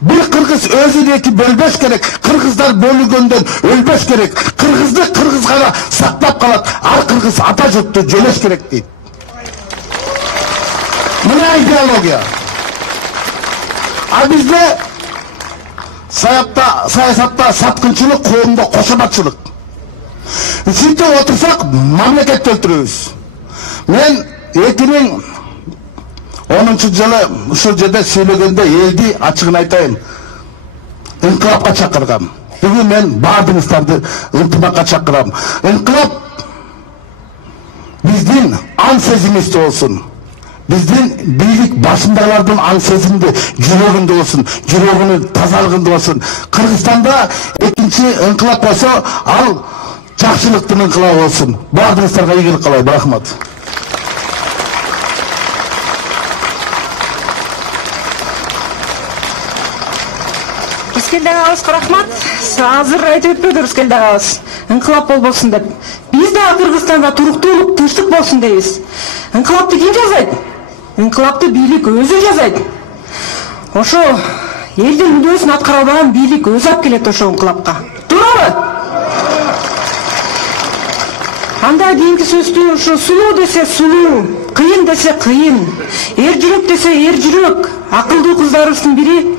Bir kırgız özünü eki bölbeş gerek, kırgızlar bölüngönden ölbeş gerek, kırgızdı kırgız gana saklap kalat, ar kırgız ata jurttu jölöş gerek deydi. Mına ideologiya. Al bizde sayasatta satkınçılık, koğumda koşamatçılık. Üçüncü otursak mamleket öldürüyoruz. Men 2010 жылы ушул жерде сүйлөгөндө элди ачыгын айтайын, инкылапка чакыргам. Бүгүн мен баардыгыңыздарды ынтымакка чакырам. Инкылап биздин аң сезимибизде болсун. Биздин бийлик башындагылардын аң сезимде жүрөгүндө болсун, жүрөгүнүн тазалыгында болсун. Кыргызстанда экинчи ыңкылап болсо, ал жакшылыктын ыңкылабы болсун. Баардыгыңыздарга ийгилик каалайм. Рахмат. Рыскелден агабызга рахмат. Азыр айтып өтпөдү Рыскелден агабыз. Ыңкылап болбосун деп. Биз да Кыргызстанда туруктуулук, тынчтык болсун дейбиз. Ыңкылапты ким жазайт? Ыңкылапты бийлик өзү жазайт. Ошо элдин мүддөсүн аткара албаган бийлик өзү алып келет ошо ыңкылапка. Туурабы? Анда кийинки сөздү ошо сулуу десе сулуу, кыйын десе кыйын, эр жүрөк десе эр жүрөк. Акылдуу кыздарыбыздын бири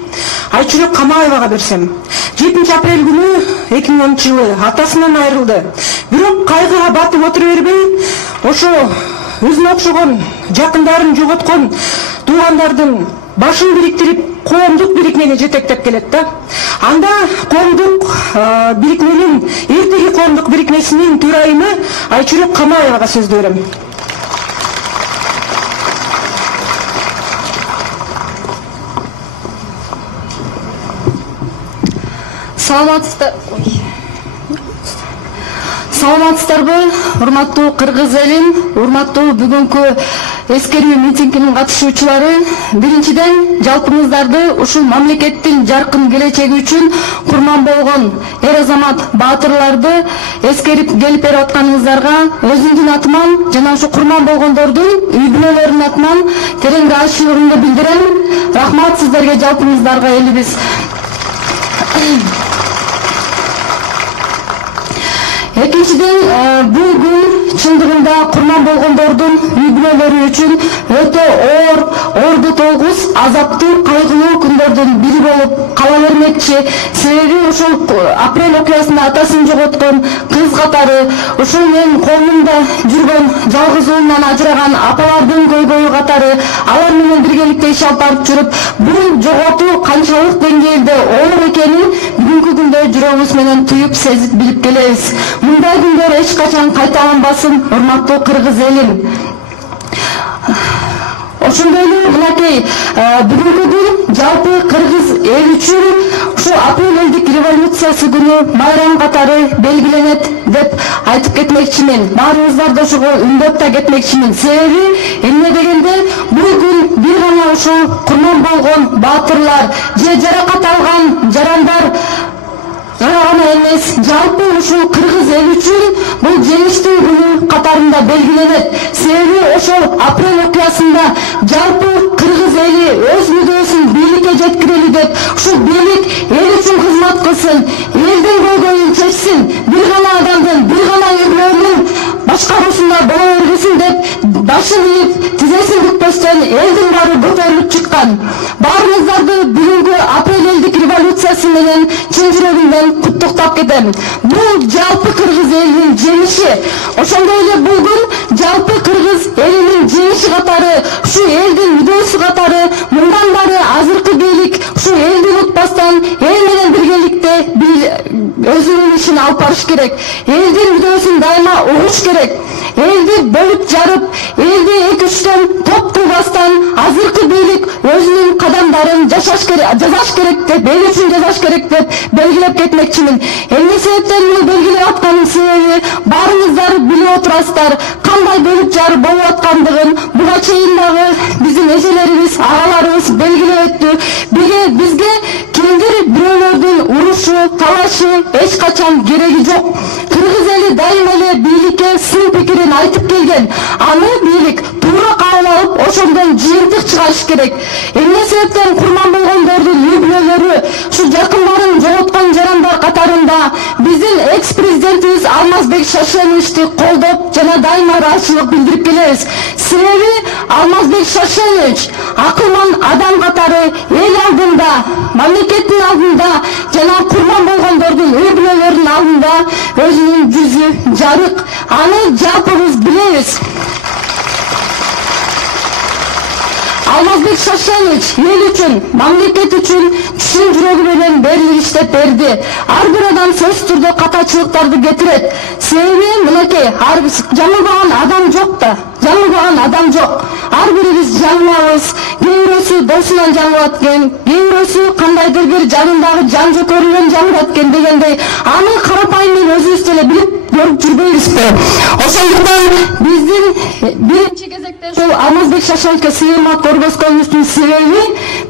Айчүрөк Камаевага берсем. 7 апрель күнү 2010 жылы атасынан айрылды. Бирок кайгыга батып отура бербей, ошо өзүнө окшогон жакындарын жоготкон туугандардын башын бириктирип, коомдук бирикмеге жетектеп келет да. Анда коомдук бирикменин, эртеги коомдук бирикмесинин төрайымы Айчүрөк Камаевага сөз берем. Саламатсыздарбы, урматтуу кыргыз элин, урматтуу бүгүнкү эскерүү митингинин катышуучулары. Биринчиден, жалпыңыздарды ушул мамлекеттин жаркын келечеги үчүн курман болгон эр азамат баатырларды эскерип келип берип атканыңыздарга өзүмдүн атыман жана ушу курман болгондордун үй бүлөлөрүнүн атынан терең ыраазычылыгымды билдирем. Рахмат сиздерге, жалпыңыздарга элибиз. Экинчиден, бул күн чындыгында курман болгондордун үй бүлөлөрү үчүн өтө орду толгус, азаптуу, кайгылуу күндөрдүн бири болуп кала бермекчи. Себеби ушул апрель окуясында атасын жоготкон кыз катары, ушул менин колумда жүргөн жалгыз уулунан ажыраган апалардын көйгөйү катары, алар менен биргеликте иш алып барып жүрүп, бул жоготуу канчалык деңгээлде оор экенин бүгүнкү күндө жүрөгүбүз менен туюп сезип билип келебиз. Мындай күндөр эч качан кайталанбасын, урматтуу кыргыз элим. Ошондой эле мынакей бүгүнкү күн жалпы кыргыз эл үчүн ушу апрель элдик революциясы күнү майрам катары белгиленет деп айтып кетмекчимин. Баарыбыздарды ошого үндөп да кетмекчимин. Себеби эмне дегенде бул күн бир гана ушул курман болгон баатырлар же жаракат алган жарандар гана эмес, жалпы ушул кыргыз эл үчүн бул жеңиштин күнү катарында белгиленет. Себеби ошол апрель окуясында жалпы кыргыз эли өз мүдөөсүн бийликке жеткирели деп, ушул бийлик эл үчүн кызмат кылсын, элдин көйгөйүн чечсин, бир гана адамдын, бир гана үй бүлөнүн башкаруусунда боло бергилсин деп башын ийип, тизесин бүкпөстөн элдин баары көтөрүлүп чыккан. Баарыңыздарды бүгүнкү апрель элдик революциясы менен чын жүрөгүмдөн куттуктап кетем. Бул жалпы кыргыз элинин жеңиши. Ошондой эле бул күн жалпы кыргыз элинин жеңиши катары, ушу элдин мүдөөсү катары, мындан бары азыркы бийлик ушу элди унутпастан, эл менен биргеликте өзүнүн ишин алып барыш керек. Элдин мүдөөсүн дайыма угуш керек. Элди бөлүп жарып, элди эки-үчтөн топ кылбастан, азыркы бийлик өзүнүн кадамдарын жасаш керек деп, эл үчүн жасаш керек деп белгилеп кетмекчимин. Эмне себептен муну белгилеп атканын себеби баарыңыздар билип отурасыздар, кандай бөлүп жарып болуп аткандыгын буга чейин дагы биздин эжелерибиз, агаларыбыз белгилеп өттү. Бизге кимдир бирөөлөрдүн урушу, талашы эч качан кереги жок. Кыргыз эли дайыма эле бийликке сын пикирин айтып келген. Аны бийлик туура кабыл алып, ошондон жыйынтык чыгарыш керек. Эмне себептен курман болгондордун үй бүлөлөрү, ушу жакындарын жоготкон жарандар катарында биздин экс-президентибиз Алмазбек Шашеновичти колдоп жана дайыма ыраазычылык билдирип келебиз. Себеби Алмазбек Шашенович акылман адам катары эл алдында, мамлекеттин алдында жана курман болгондордун үй бүлөлөрүнүн алдында өзүнүн жүзү жарык. Аны жалпыбыз билебиз. Алмазбек Шашенович эл үчүн, мамлекет үчүн чын жүрөгү менен берилип иштеп берди. Ар бир адам сөзсүз түрдө катачылыктарды кетирет. Себеби мынакей жаңылбаган адам жок да. Жаңылбаган адам жок. Ар бирибиз жаңылабыз. Кээ бирөөсү досунан жаңылат экен, кээ бирөөсү кандайдыр бир жанындагы жан жөкөрүнөн жаңылат экен дегендей, аны карапайым мен өзүбүз деле билип көрүп жүрбөйбүзбү? Ошондуктан биздин биринчи кезекте ушул Алмазбек Шашеновичке сыймак көргөзгөнүбүздүн себеби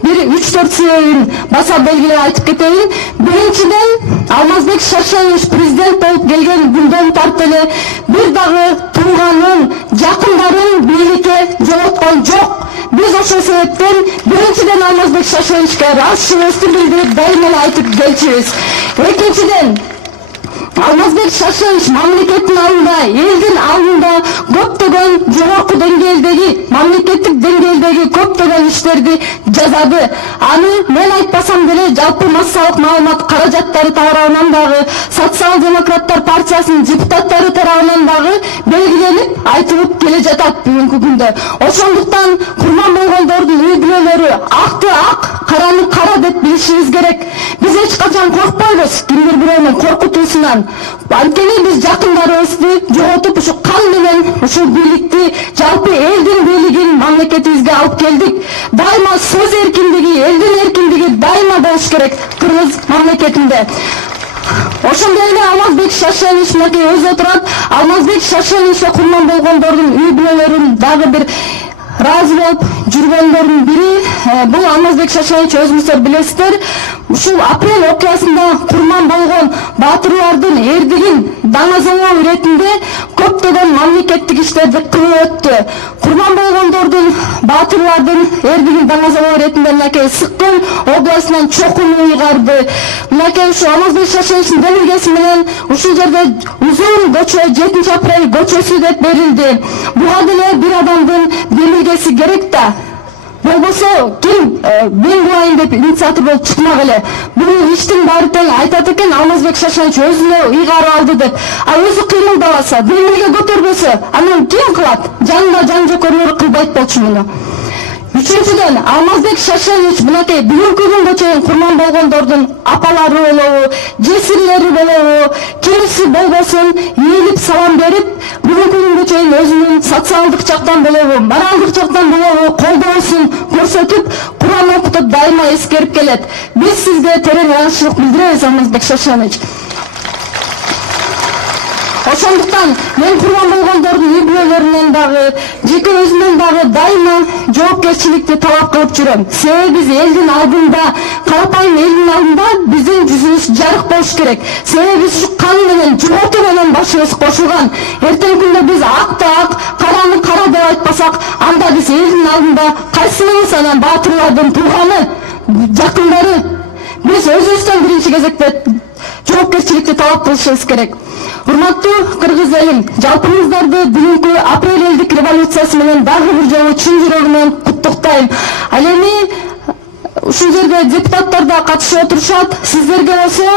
бир 3-4 себебин баса белгилеп айтып кетейин. Биринчиден, Алмазбек Шашенович президент болуп келген күндөн тартып эле бир дагы тууганын, жакындарын бийликке жоготкон жок. Биз ошол себептен биринчиден Алмазбек Шашеновичке ыраазычылыгыбызды билдирип дайыма эле айтып келчүбүз. Экинчиден, Алмазбек Шашенович мамлекеттин алдында, элдин алдында көптөгөн жогорку деңгээлдеги, мамлекеттик деңгээлдеги көптөгөн иштерди жазады. Аны мен айтпасам деле жалпы массалык маалымат каражаттары тарабынан дагы, Социал-демократтар партиясынын депутаттары тарабынан дагы белгиленип, айтылып келе жатат бүгүнкү күндө. Ошондуктан курман болгондордун үй бүлөлөрү акты ак, караны кара деп билишибиз керек. Биз эч качан коркпойбуз кимдир бирөөнүн коркутуусунан. Анткени биз жакындарыбызды жоготуп, ушу кан менен ушул бийликти, жалпы элдин бийлигин мамлекетибизге алып келдик. Дайыма сөз эркиндиги, элдин эркиндиги дайыма болуш керек Кыргыз мамлекетинде. Ошондой эле Алмазбек Шашенович мынакей өзү отурат. Алмазбек Шашеновичке курман болгондордун үй бүлөлөрүн дагы бир разы болуп жүргөндөрдүн бири бул Алмазбек Шашенович, өзүңүздөр билесиздер, ушул апрель окуясында курман болгон баатырлардын эрдигин даңазалоо иретинде көптөгөн мамлекеттик иштерди кылып өттү. Курман болгондордун баатырлардын эрдигин даңазалоо иретинде мынакей Ысык-Көл областынан чокун ыйгарды. Мынакей ушул Алмазбек Шашеновичтин демилгеси менен ушул жерде узун көчө 7 апрель көчөсү деп берилди. Буга деле бир адамдын демилгеси керек да. Болбосо ким мен булайын деп инициатор болуп чыкмак эле. Бул иштин баары тең айтат экен Алмазбек Шашенович өзүнө ыйгарып алды деп. А өзү кыймылдабаса, демилге көтөрбөсө, анан ким кылат? Жанында жан жөкөрлөрү кылбайт болчу муну. Үчүнчүдөн, Алмазбек Шашенович мынакей бүгүнкү күнгө чейин курман болгондордун апалары болобу, жесирлери болобу, кимиси болбосун ээлип салам берип, бүгүнкү күнгө чейин өзүнүн социалдык жактан болобу, моралдык жактан болобу колдоосун көрсөтүп, Куран окутуп дайыма эскерип келет. Биз сизге терең ыраазычылык билдиребиз, Алмазбек Шашенович. Ошондуктан мен курман болгондордун үй бүлөлөрүнөн дагы, жеке өзүмөн дагы дайыма жоопкерчиликти талап кылып жүрөм. Себеби биз элдин алдында, карапайым элдин алдында биздин жүзүбүз жарык болуш керек. Себеби биз ушу кан менен, жоготу менен башыбыз кошулган. Эртеңки күндө биз акты ак, караны кара деп айтпасак, анда биз элдин алдында кайсыбыз анан баатырлардын тууганы, жакындары? Биз өзүбүздөн биринчи кезекте жоопкерчиликти талап кылышыбыз керек. Урматтуу кыргыз элим, жалпыңыздарды бүгүнкү апрель элдик революциясы менен дагы бир жолу чын жүрөгүмөн куттуктайм. Ал эми ушул жерде депутаттар да катышып отурушат. Сиздерге болсо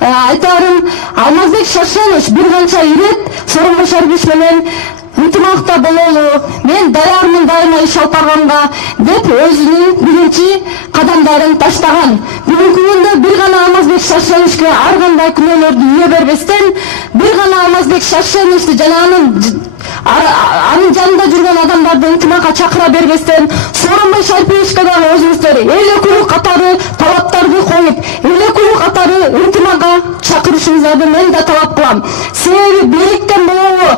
айтарым, Алмазбек Шашенович бир канча ирет Сооронбай Шарипович менен ынтымакта бололу, мен даярмын дайыма иш алып барганга деп өзүнүн биринчи кадамдарын таштаган. Бүгүнкү күндө бир гана Алмазбек Шашеновичке ар кандай күнөөлөрдү үйө бербестен, бир гана Алмазбек Шашеновичти жана анын жанында жүргөн адамдарды ынтымакка чакыра бербестен, Сооронбай Шариповичке дагы өзүңүздөр эл өкүлү катары талаптарды коюп, эл өкүлү катары ынтымакка чакырышыңыздарды мен да талап кылам. Себеби бийликтен болобу,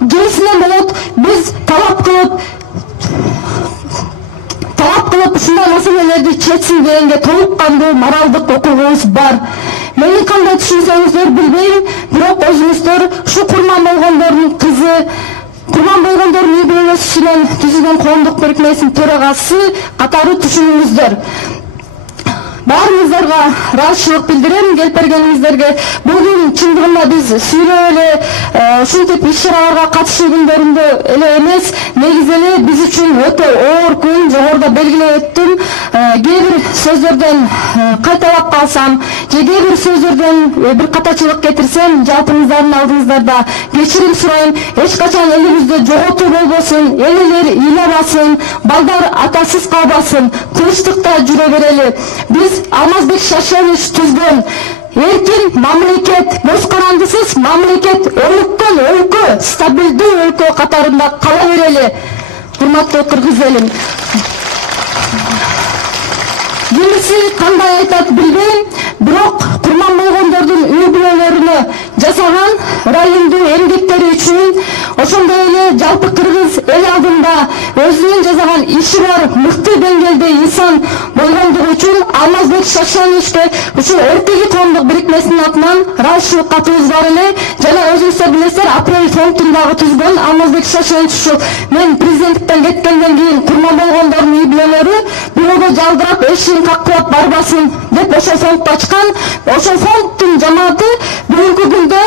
кимисинен болот, биз талап кылып ушундай маселелерди чечсин дегенге толук кандуу моралдык укугубуз бар. Мени кандай түшүнсөңүздөр билбейм, бирок өзүңүздөр ушу курман болгондордун кызы, курман болгондордун үй бүлөсү менен түзүлгөн коомдук бирикмесинин төрагасы катары түшүнүңүздөр. Баарыңыздарга ыраазычылык билдирем, келип бергениңиздерге. Бүгүн чындыгында биз сүйлөп эле ушинтип иш-чараларга катышуу күндөрүндө эле эмес, негизи эле биз үчүн өтө оор күн, жогоруда белгилеп өттүм. кээ бир сөздөрдөн кайталап калсам же кээ бир сөздөрдөн бир катачылык кетирсем, жалпыңыздардын алдыңыздарда кечирим сурайм. Эч качан элибизде жоготуу болбосун, элелер ыйлабасын, балдар атасыз калбасын, тынчтыкта жүрө берели. Биз Алмазбек Шашенович түзгөн эркин мамлекет, көз карандысыз мамлекет, өнүккөн өлкө, стабилдүү өлкө катарында кала берели. Урматтуу кыргыз элим. Кимиси кандай айтат билбейм, бирок курман болгондордун үй бүлөлөрүнө жасаган райондуу эмгектери үчүн, ошондой эле жалпы кыргыз эл алдында өзүнүн жасаган иши бар мыкты деңгээлде инсан болгондугу үчүн Алмазбек Шашеновичке ушул эртеги коомдук бирикмесинин атынан ыраазычылык катыбыз бар эле. Жана өзүңүздөр билесиздер, апрель фондун дагы түзгөн Алмазбек Шашенович ушул мен президенттиктен кеткенден кийин курман болгондордун үй бүлөлөрү бирөөгө жалдырап эшигин каккылап барбасын деп ошол фондду ачкан. Ошол фонддун жамааты бүгүнкү күндө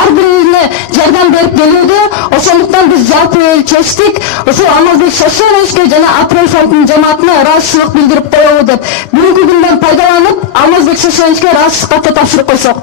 ар бирине жардам берип келүүдө. Ошондуктан биз жалпы эл чечтик, ошол Алмазбек Шашеновичке жана апрель фондунун жамаатына ыраазычылык билдирип коелу деп. Бүгүнкү күндөн пайдаланып Алмазбек Шашеновичке ыраазычылык катты тапшырып койсок.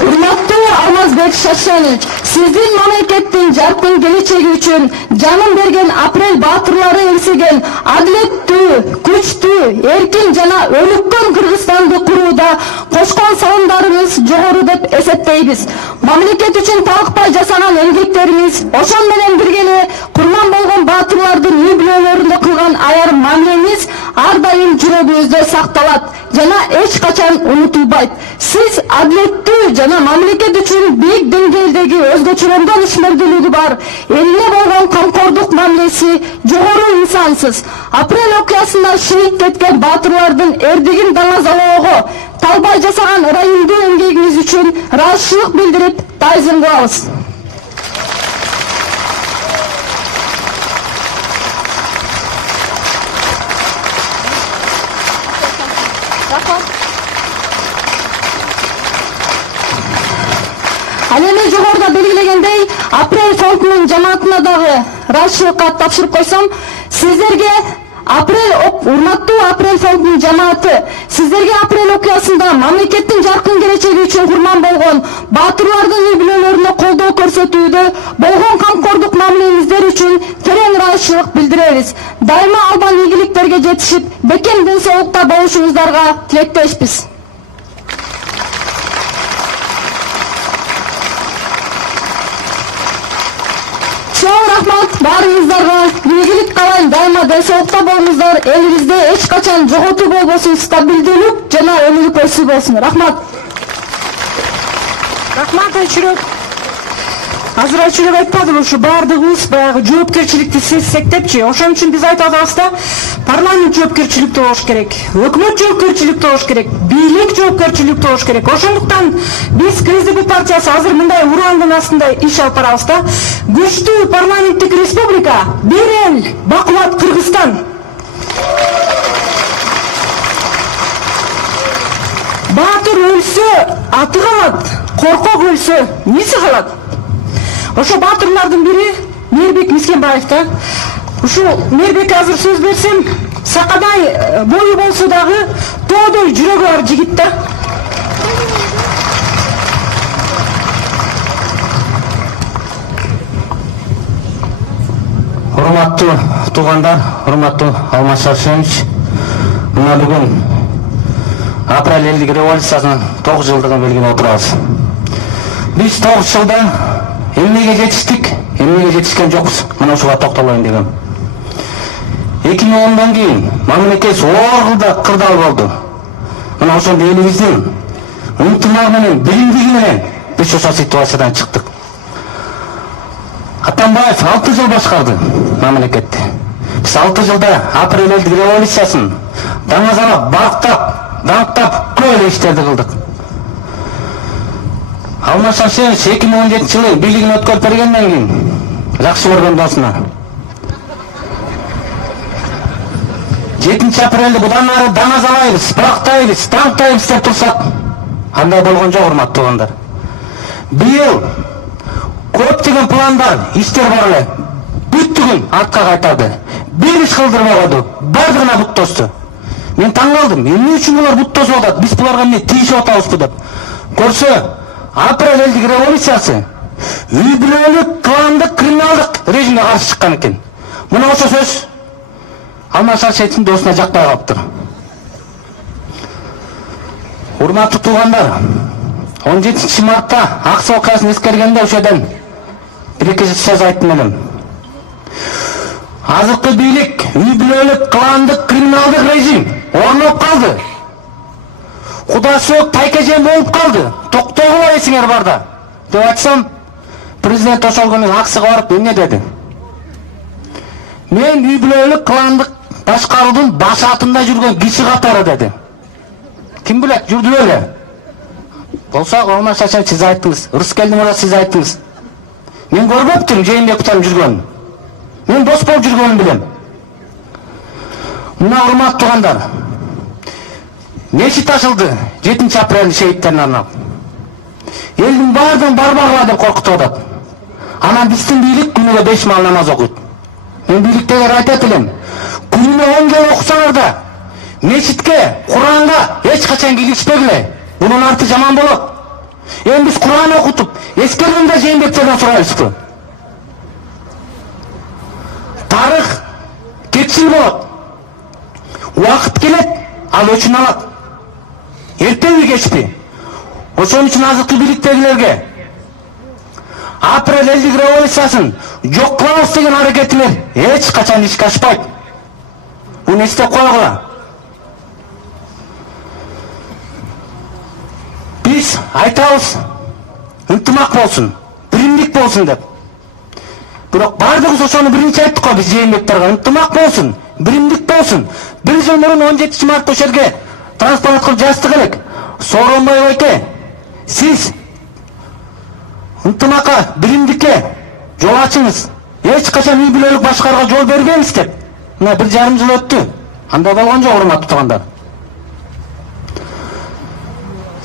Урматтуу Алмазбек Шашенович, сиздин мамлекеттин жаркын келечеги үчүн жанын берген апрель баатырлары эңсеген адилеттүү, күчтүү, эркин жана өнүккөн Кыргызстанды курууда кошкон салымдарыңыз жогору деп эсептейбиз. Мамлекет үчүн талыкпай жасаган эмгектериңиз, ошон менен бирге эле курман болгон баатырлардын үй бүлөлөрүндө кылган айрым мамилеңиз ар дайым жүрөгүбүздө сакталат жана эч качан унутулбайт. Сиз адилеттүү жана мамлекет үчүн бийик деңгээлдеги өзгөчөлөнгөн ишмердүүлүгү бар, элине болгон камкордук мамилеси жогору инсансыз. Апрель окуясында шейит кеткен баатырлардын эрдигин даңазалоого талбай жасаган ырайымдуу эмгегиңиз үчүн ыраазычылык билдирип, таазим кылабыз. Ал эми жогоруда белгилегендей, апрель фондунун жамаатына дагы ыраазычылык кат тапшырып койсом, сиздерге урматтуу апрель фондунун жамааты, сиздерге апрель окуясында мамлекеттин жаркын келечеги үчүн курман болгон баатырлардын үй бүлөлөрүнө колдоо көрсөтүүдө болгон камкордук мамилеңиздер үчүн терең ыраазычылык билдиребиз. Дайыма албан ийгиликтерге жетишип, бекем ден соолукта болушуңуздарга тилектешпиз. Чоң рахмат баарыңыздарга. Ийгилик каалайм, дайыма ден соолукта болуңуздар. Элибизде эч качан жоготуу болбосун, стабилдүүлүк жана өнүгүү өсүү болсун. Рахмат. Рахмат Айчүрөк. Азыр Айчүрөк айтпадым, ушу баардыгыбыз баягы жоопкерчиликти сезсектепчи. Ошон үчүн биз айтып атабыз да, парламент жоопкерчиликтүү болуш керек, өкмөт жоопкерчиликтүү болуш керек, бийлик жоопкерчиликтүү болуш керек. Ошондуктан биз КСДП партиясы азыр мындай урандын астында иш алып барабыз да. Күчтүү парламенттик республика, бир эл, бакубат Кыргызстан. Баатыр өлсө аты калат, коркок өлсө неси калат? Ошо баатырлардын бири Мээрбек Мискенбаев да. Ушу Мээрбекке азыр сөз берсем, сакадай бою болсо дагы тоодой жүрөгү бар жигит да. Урматтуу туугандар, урматтуу Алмаз Шашенович, мына бүгүн апрель элдик революциясынын 9 жылдыгын белгилеп отурабыз. Биз 9 жылда эмнеге жетиштик, эмнеге жетишкен жокпуз, мына ушуга токтолоюн дегем. 2010дон кийин мамлекет оор кырдаал болду. Мына ошондо элибиздин ынтымагы менен, билимдиги менен биз ошол ситуациядан чыктык. Атамбаев 6 жыл башкарды мамлекетти. Биз 6 жылда апрель элдик революциясын даңазалап, бактап, даңктап көп эле иштерди кылдык. Алмаз Шашенович 2017 жылы бийлигин өткөрүп бергенден кийин жакшы көргөн досуна 7 апрелде будан ары даңазалайбыз, бактайбыз, таңтайбыз деп турсак, андай болгон жок, урматтуу туугандар. Быйыл көптөгөн пландар, иштер бар эле. Бүттүгүн артка кайтарды. Бир иш кылдырбаган, бардыгына бут тосту. Мен таң калдым. Эмне үчүн булар бут тосуп атат? Биз буларга эмне тийишип атабызбы деп. Көрсө, апрель элдик революциясы үй бүлөлүк, кландык, криминалдык режимге каршы чыккан экен. Мына ошо сөз Алмаз Шаршеновдун досуна жакпай калыптыр. Урматтуу туугандар, 17 мартта Аксы окуясын эскергенде ошодон бир-эки сөз айттым элем. Азыркы бийлик, үй бүлөлүк, кландык, криминалдык режим орноп калды. Куда сөөк тайкежен болуп калды. Токтогула эсиңер барда деп айтсам, президент ошол күнү Аксыга барып эмне деди? Мен үй бүлөлүк, кландык башкаруудун баш атында жүргөн киши катары деди. Ким билет, жүрдү эле. Болсо, Алмаз Шаршенов сиз айттыңыз, Рыскелди мырза сиз айттыңыз. Мен көрбөптүм Жээнбеков атам жүргөнүн. Мен дос болуп жүргөнүн билем. Мына урматтуу туугандар, мечит ачылды 7 апрель шейиттерине арнап. Элдин баардыгын барбагыла деп коркутуп атат. Анан биздин бийлик күнүгө 5 маал намаз окуйт. Мен бийликтегилерге айтат элем, күнүнө 10 жолу окусаңар да, мечитке, Куранга эч качан киришпегиле. Бунун арты жаман болот. Эми биз Куран окутуп, эскергенде Жээнбековдон сурайбызбы? Тарых кетчил болот. Убакыт келет, ал өчүн алат. Эртеби кечпи? Ошон үчүн азыркы бийликтегилерге апрель элдик революциясын жок кылабыз деген аракетилер эч качан ишке ашпайт. Буну эстеп койгула. Биз айтабыз, ынтымак болсун, биримдик болсун деп. Бирок бардыгыбыз ошону биринчи айттык го, биз Жээнбековторго ынтымак болсун, биримдик болсун. Бир жыл мурун 17 мартта ошол жерге транспорт кылып жаздык элек. Сооронбай байке, сиз ынтымакка, биримдикке жол ачыңыз. Эч качан үй бүлөлүк башкарууга жол бербеймиз деп. Мына 1,5 жыл өттү. Андай болгон жок, урматтуу туугандар.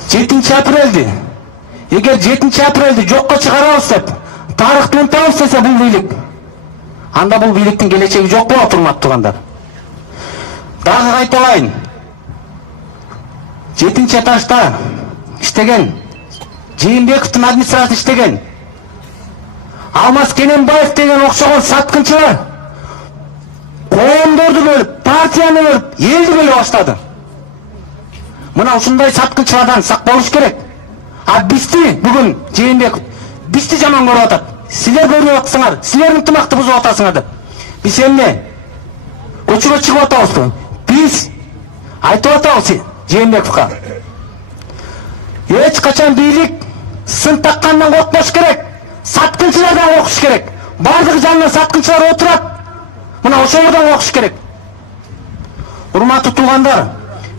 7 апрелди, эгер 7 апрелди жокко чыгарабыз деп, тарыхты унутабыз десе бул бийлик, анда бул бийликтин келечеги жок болот, урматтуу туугандар. Дагы кайталайын. 7 этажда иштеген, Жээнбековдун администрациясында иштеген Алмаз Кененбаев деген окшогон саткынчылар коомдорду бөлүп, партияны бөлүп, элди бөлө баштады. Мына ушундай саткынчылардан сак болуш керек. А бизди бүгүн Жээнбеков бизди жаман көрүп атат. Силер көрүп атсаңар, силер ынтымакты бузуп атасыңар деп. Биз эмне? Көчөгө чыгып атабызбы? Биз айтып атабыз Жээнбековго. Эч качан бийлик сын таккандан коркпош керек. Саткынчылардан коркуш керек. Бардыгы жанына саткынчылар отурат. Мына ошолордон коркуш керек. Урматтуу туугандар,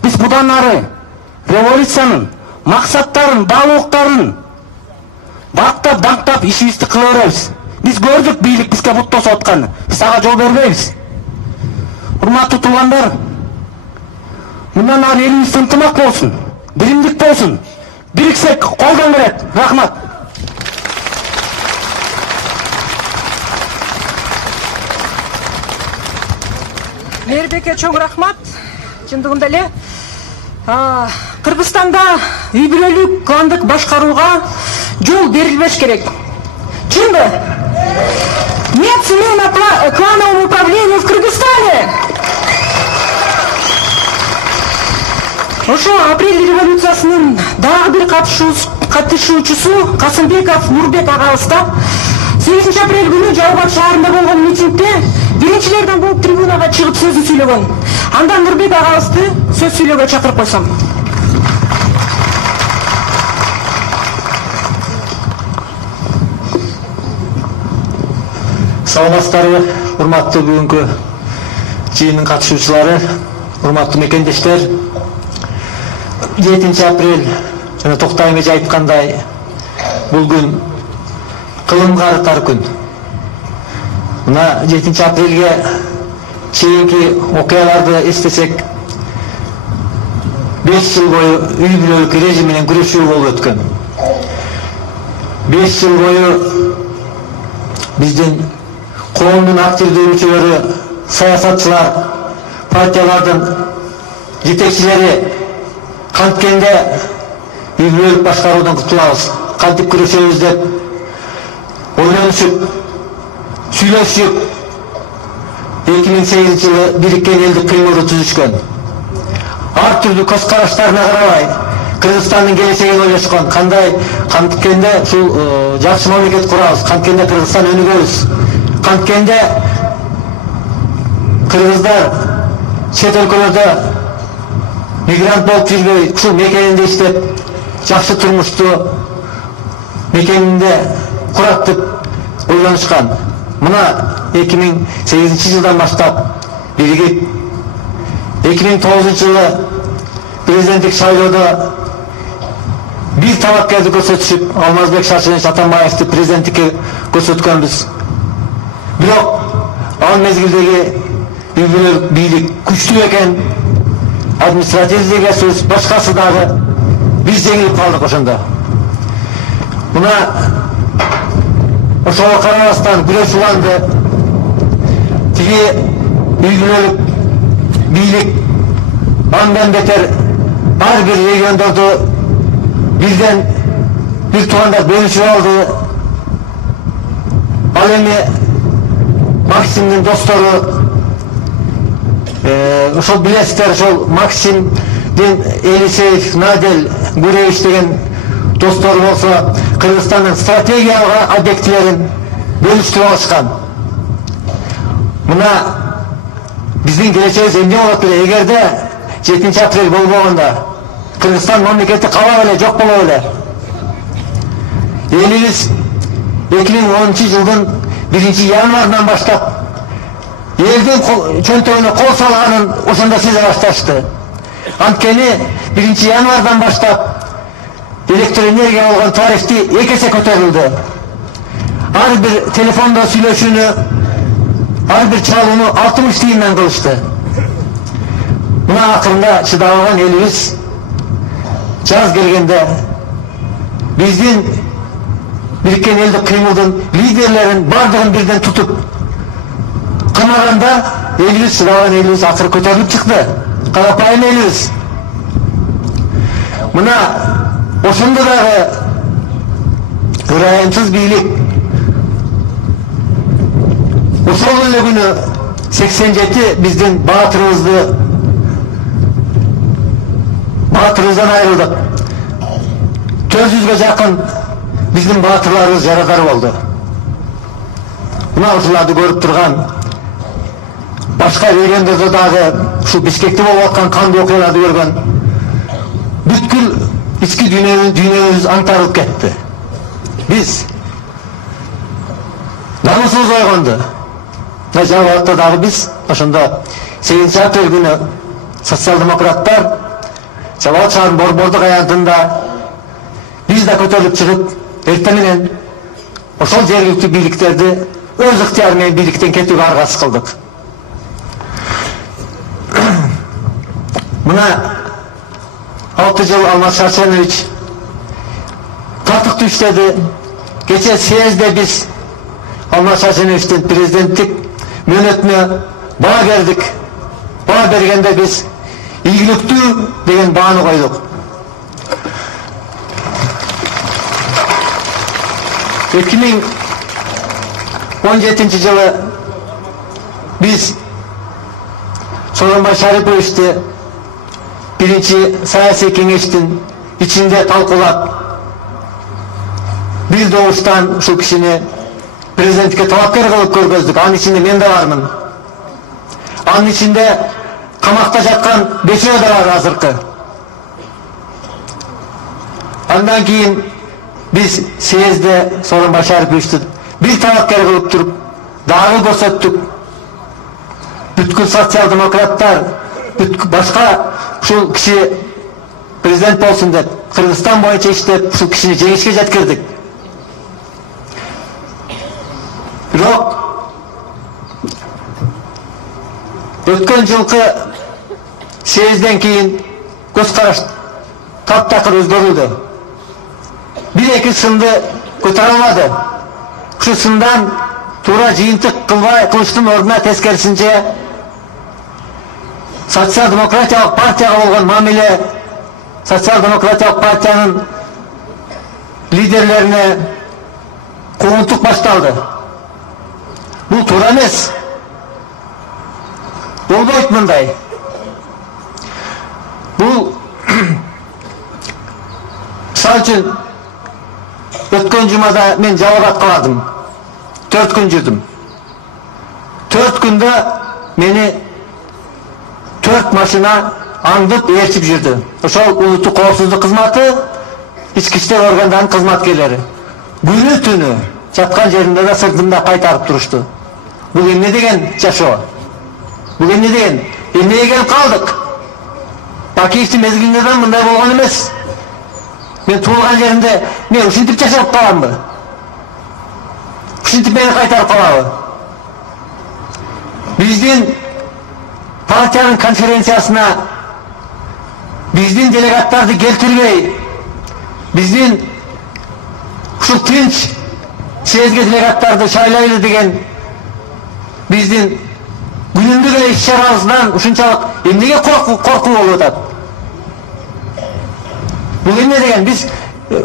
биз будан ары революциянын максаттарын, баалуулуктарын бактап, даңктап ишибизди кыла беребиз. Биз көрдүк бийлик бизге бут тосуп атканын. Биз ага жол бербейбиз. Урматтуу туугандар, мындан ары элибиз ынтымак болсун, биримдик болсун. Бириксек колдон келет. Рахмат. Мээрбекке чоң рахмат. Чындыгында эле Кыргызстанда үй бүлөлүк, кландык башкарууга жол берилбеш керек. Чынбы? Нет семейного кланового управления в Кыргызстане. Ошо апрель революциясынын дагы бир катышуучусу Касымбеков Нурбек агабыз да 8 апрель күнү Жалбат шаарында болгон митингде биринчилерден болуп трибунага чыгып сөзүн сүйлөгөн. Андан Нурбек агабызды сөз сүйлөөгө чакырып койсом. Саламатсыздарбы, урматтуу бүгүнкү жыйындын катышуучулары, урматтуу мекендештер. 7 апрель жана Токтай эже айткандай, бул күн кылымга артар күн. Мына 7 апрелге чейинки окуяларды эстесек 5 жыл бою үй бүлөлүк режим менен күрөшүү болуп өткөн. 5 жыл бою биздин коомдун активдүү мүчөлөрү, саясатчылар, партиялардын жетекчилери канткенде үй бүлөлүк башкаруудан кутулабыз, кантип күрөшөбүз деп ойлонушуп, сүйлөшүп 2008 жылы бириккен элдик кыймылды түзүшкөн. Ар түрдүү көз караштарына карабай Кыргызстандын келечегин ойлошкон. Канткенде ушул жакшы мамлекет курабыз, канткенде Кыргызстан өнүгөбүз, канткенде кыргыздар чет өлкөлөрдө мигрант болуп жүрбөй, ушул мекенинде иштеп, жакшы турмушту мекенинде курат деп ойлонушкан. Мына 2008 жылдан баштап биригип 2009 жылы президенттик шайлоодо бир талапкерди көрсөтүшүп, Алмазбек Шаршенович Атамбаевди президенттикке көрсөткөнбүз. Бирок ал мезгилдеги үй бүлөлүк бийлик күчтүү экен, административный ресурс, башкасы дагы, биз жеңилип калдык ошондо. Мына ошого карабастан күрөш уланды. Тиги үй бүлөлүк бийлик андан бетер ар бир региондорду бирден бир туугандар бөлүшүп алды. Ал эми Максимдин достору, ошол билесиздер, ошол Максимдин Елисеев, Надель, Гуревич деген достору болсо Кыргызстандын стратегиялык объектилерин бөлүштүрүп алышкан. Мына биздин келечегибиз эмне болот эле? Эгерде 7 апрель болбогондо Кыргызстан мамлекети калап эле, жок болуп эле. Элибиз 2010 жылдын 1 январынан баштап элдин чөнтөгүнө кол салганын ошондо сезе башташты. Анткени 1 январдан баштап электр энергия болгон тарифти 2 эсе көтөрүлдү. Ар бир телефондо сүйлөшүүнү, ар бир чалууну 60 тиындан кылышты. Мына акырында чыдабаган элибиз жаз келгенде биздин бириккен элдик кыймылдын лидерлерин бардыгын бирден тутуп кынаганда элибиз, чыдабаган элибиз акыры көтөрүлүп чыкты. Карапайым элибиз. Мына ошондо дагы ырайымсыз бийлик ошол эле күнү 87 биздин баатырыбыздан айрылдык. 400ге жакын биздин баатырларыбыз жарадар болду. Мына ушуларды көрүп турган башка региондордо дагы ушу Бишкекте болуп аткан кандуу окуяларды көргөн бүткүл ички дүйнөбүз аңтарылып кетти. Биз намысыбыз ойгонду. Жабатта дагы биз ошондо 8 апрель күнү социал-демократтар Жабат шаарынын борбордук аянтында биз да көтөрүлүп чыгып, эртең менен ошол жергиликтүү бийликтерди өз ыктыяры менен бийликтен кетүүгө аргасыз кылдык. Мына 6 жыл Алмаз Шаршенович тартыктуу иштеди. Кече съезде биз Алмаз Шаршеновичтин президенттик мөөнөтүнө баа бердик. Баа бергенде биз ийгиликтүү деген бааны койдук. 2017 жылы биз Сооронбай Шариповичти биринчи саясий кеңештин ичинде талкуулап, бир добуштан ушул кишини президенттикке талапкер кылып көргөздүк. Анын ичинде мен да бармын. Анын ичинде камакта жаткан 5 да бар азыркы. Андан кийин биз съезде Сооронбай Шариповичти бир талапкер кылып туруп дагы көрсөттүк. Бүткүл социал-демократтар, башка ушул киши президент болсун деп, Кыргызстан боюнча иштеп, ушул кишини жеңишке жеткирдик. Бирок өткен жылкы съезден кейін көз қараш таптакыр өзгөрүлдү. Бир-эки сынды көтөрө алмады. Ушу сындан туура жыйынтык кылыштын ордуна тескерисинче социал-демократиялык партияга болгон мамиле, социал-демократиялык партиянын лидерлерине куугунтук башталды. Бул туура эмес. Болбойт мындай. Бул мисалы үчүн өткөн жумада мен Жалал-Абадка бардым. 4 күн жүрдүм. 4 күндө мени 4 машина аңдып ээрчип жүрдү. Ошол улуттук коопсуздук кызматы, ички иштер органдарынын кызматкерлери. Күнү түнү жаткан жеринде да сыртында кайтарып турушту. Бул эмне деген жашоо? Бул эмне деген? Эмнеге келип калдык? Бакиевдин мезгилинде да мындай болгон эмес. Мен туулган жеримде мен ушинтип жашап каламбы? Ушинтип мени кайтарып калабы? Биздин партиянын конференциясына биздин делегаттарды келтирбей, биздин ушул тынч съезге делегаттарды шайлайлы деген биздин күнүмдүк эле иш-чарабыздан ушунчалык эмнеге коркуу болуп атат? Бул эмне деген? Биз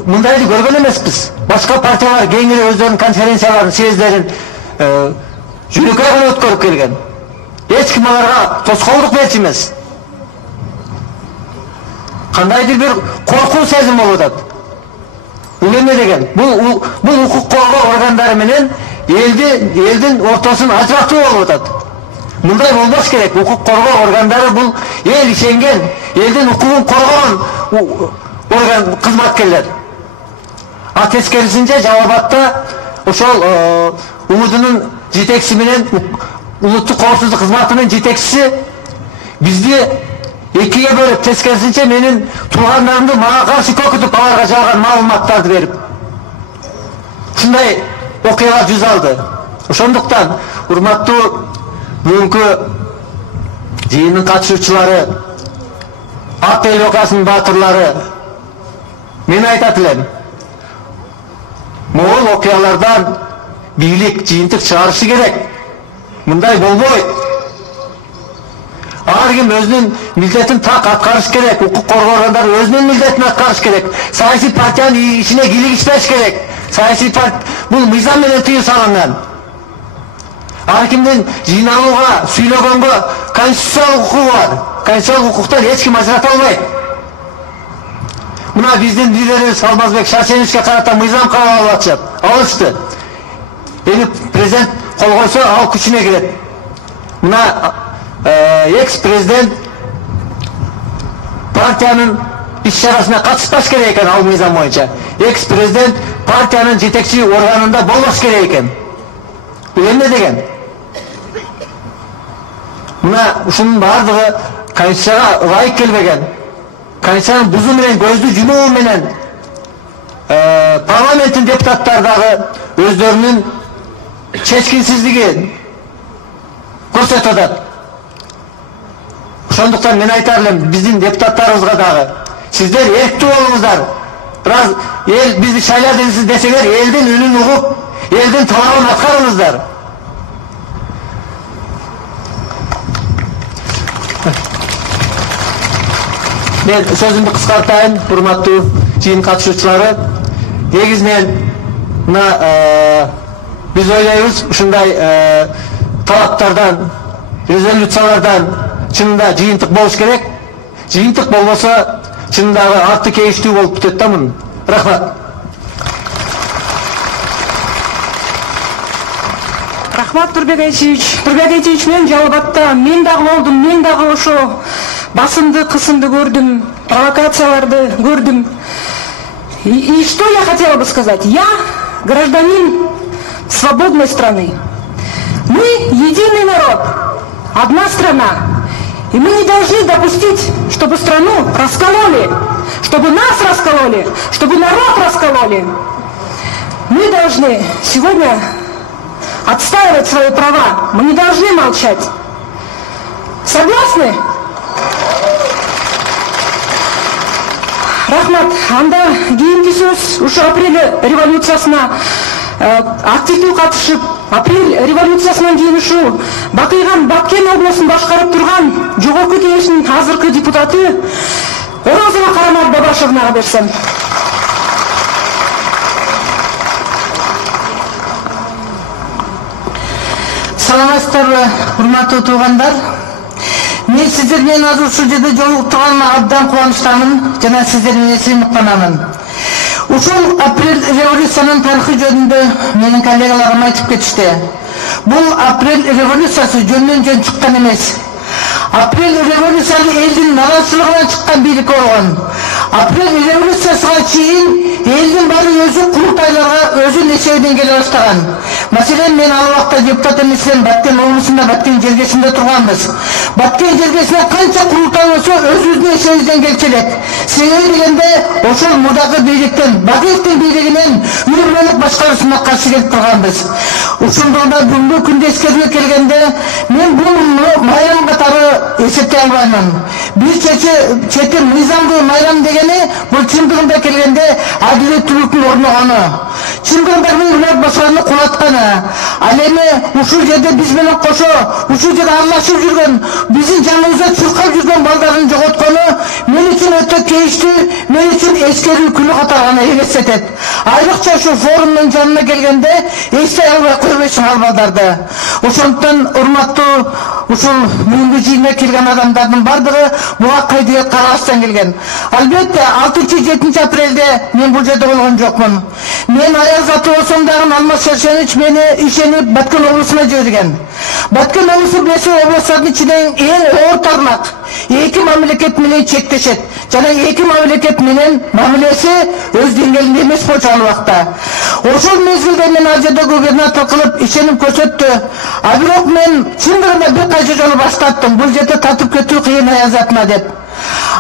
мындайды көргөн эмеспиз. Башка партиялар кеңири өздөрүнүн конференцияларын, съездерин жүрөкөй гана өткөрүп келген. Эч ким аларга тоскоолдук берчү эмес. Кандайдыр бир коркуу сезим болуп атат. Бул эмне деген? Бул укук коргоо органдары менен элдин ортосун ажыратуу болуп атат. Мындай болбош керек. Укук коргоо органдары бул эл ишенген, элдин укугун коргогон орган кызматкерлер. А тескерисинче Жалал-Абадта ошол УМУДунун жетекчиси менен улуттук коопсуздук кызматынын жетекчиси бизди экиге бөлүп, тескерисинче менин туугандарымды мага каршы көкүтүп, аларга жалган маалыматтарды берип, ушундай окуялар жүз алды. Ошондуктан урматтуу бүгүнкү жыйындын катышуучулары, АПЛ окуясынын баатырлары, мен айтат элем, могул окуялардан бийлик жыйынтык чыгарышы керек. Мындай болбойт. Ар ким өзүнүн милдетин так аткарыш керек. Укук коргоо органдары өзүнүн милдетин аткарыш керек. Саясий партиянын ишине кийлигишпеш керек. Саясий партия бул мыйзам менен тыюу салынган. Ар кимдин жыйналууга, сүйлөгөнгө конституциялык укугу бар. Конституциялык укуктан эч ким ажырата албайт. Мына биздин лидерибиз Алмазбек Шаршеновичке карата мыйзам кабыл алышты. Эми президент кол койсо ал күчүнө кирет. Мына экс-президент партиянын иш-чарасына катышпаш керек экен ал мыйзам боюнча. Экс-президент партиянын жетекчи органында болбош керек экен. Бул эмне деген? Мына ушунун баардыгы Конституцияга ылайык келбеген. Конституцияны бузуу менен, көздү жумуу менен парламенттин депутаттары дагы өздөрүнүн чечкинсиздигин көрсөтүп атат. Ошондуктан мен айтар элем биздин депутаттарыбызга дагы сиздер эрктүү болуңуздар. Бираз эл бизди шайлады десеңер, элдин үнүн угуп, элдин талабын аткарыңыздар. Мен сөзүмдү кыскартайын, урматтуу жыйын катышуучулары. Негизинен мына биз ойлойбуз ушундай талаптардан, резолюциялардан чынында жыйынтык болуш керек. Жыйынтык болбосо чындагы арты кейиштүү болуп кетет да мунун. Рахмат. Рахмат, Турбек Айтичевич, мен Жалал-Абадта мен дагы болдум, мен дагы ошо басымды, кысымды көрдүм, провокацияларды көрдүм. И что я хотела бы сказать? Я гражданин свободной страны. Мы единый народ, одна страна. И мы не должны допустить, чтобы страну раскололи, чтобы нас раскололи, чтобы народ раскололи. Мы должны сегодня отстаивать свои права. Мы не должны молчать. Согласны? Рахмат. Анда кейинки сөз ушу апрель революциясына активдүү катышып, апрель революциясынан кийин ушу Бакыйган Баткен областын башкарып турган жогорку кеңештин азыркы депутаты Орозова Карамат Бабашевнага берсем. Саламатсыздарбы, урматтуу туугандар. Мен сиздер менен азыр ушул жерде жолуктурганыма абдан кубанычтамын жана сиздер менен сыймыктанамын. Ушул апрель революциянын тарыхы жөнүндө менин коллегаларым айтып кетишти. Бул апрель революциясы жөндөн жөн чыккан эмес. Апрель революциясы элдин наразычылыгынан чыккан бийлик болгон. Апрель революциясына чейин элдин баары өзү курултайларга өзүнүн эсебинен келе баштаган. Маселен, мен ал убакта депутат эмесмин, Баткен облусунда Баткен жергесинде турганбыз. Баткен жергесине канча курултай болсо өзүбүздүн эсебибизден келчү элек. Себеби дегенде ошол мурдагы бийликтен, Бакиевдин бийлигинин үйрөнүк башкаруусуна каршы келип турганбыз. Ошондо бүгүнкү күндө эскерүүгө келгенде мен бул майрам катары эсептей албаймын. Бир чети мыйзамдуу майрам дегени бул чындыгында келгенде адилеттүүлүктүн орногону. Чындыгында үйлөр башкарууну кулатканы. Ал эми ушул жерде биз менен кошо, ушул жерде аралашып жүргөн, биздин жаныбызда чуркап жүргөн балдарын жоготкону мен үчүн өтө кейиштүү, мен үчүн эскерүү күнү катары гана элестетет. Айрыкча ушул форумдун жанына келгенде эстей албай койбойсуң ал балдарды. Ошондуктан урматтуу ушул бүгүнкү жыйынга келген адамдардын бардыгы буга кайдыгер карабастан келген. Албетте 6-7 апрелде мен бул жерде болгон жокмун. Мен аял заты болсом дагы Алмаз Шаршенович мени ишенип Баткен облусуна жиберген. Баткен облусу билесиз областтардын ичинен эң оор тармак. Эки мамлекет менен чектешет. Жана эки мамлекет менен мамилеси өз деңгээлинде эмес болчу ал убакта. Ошол мезгилде мен ал жерде губернатор кылып ишеним көрсөттү. А бирок мен чындыгында бир кайчы жолу баштаттым. Бул жерде тартып кетүү кыйын аял затына деп.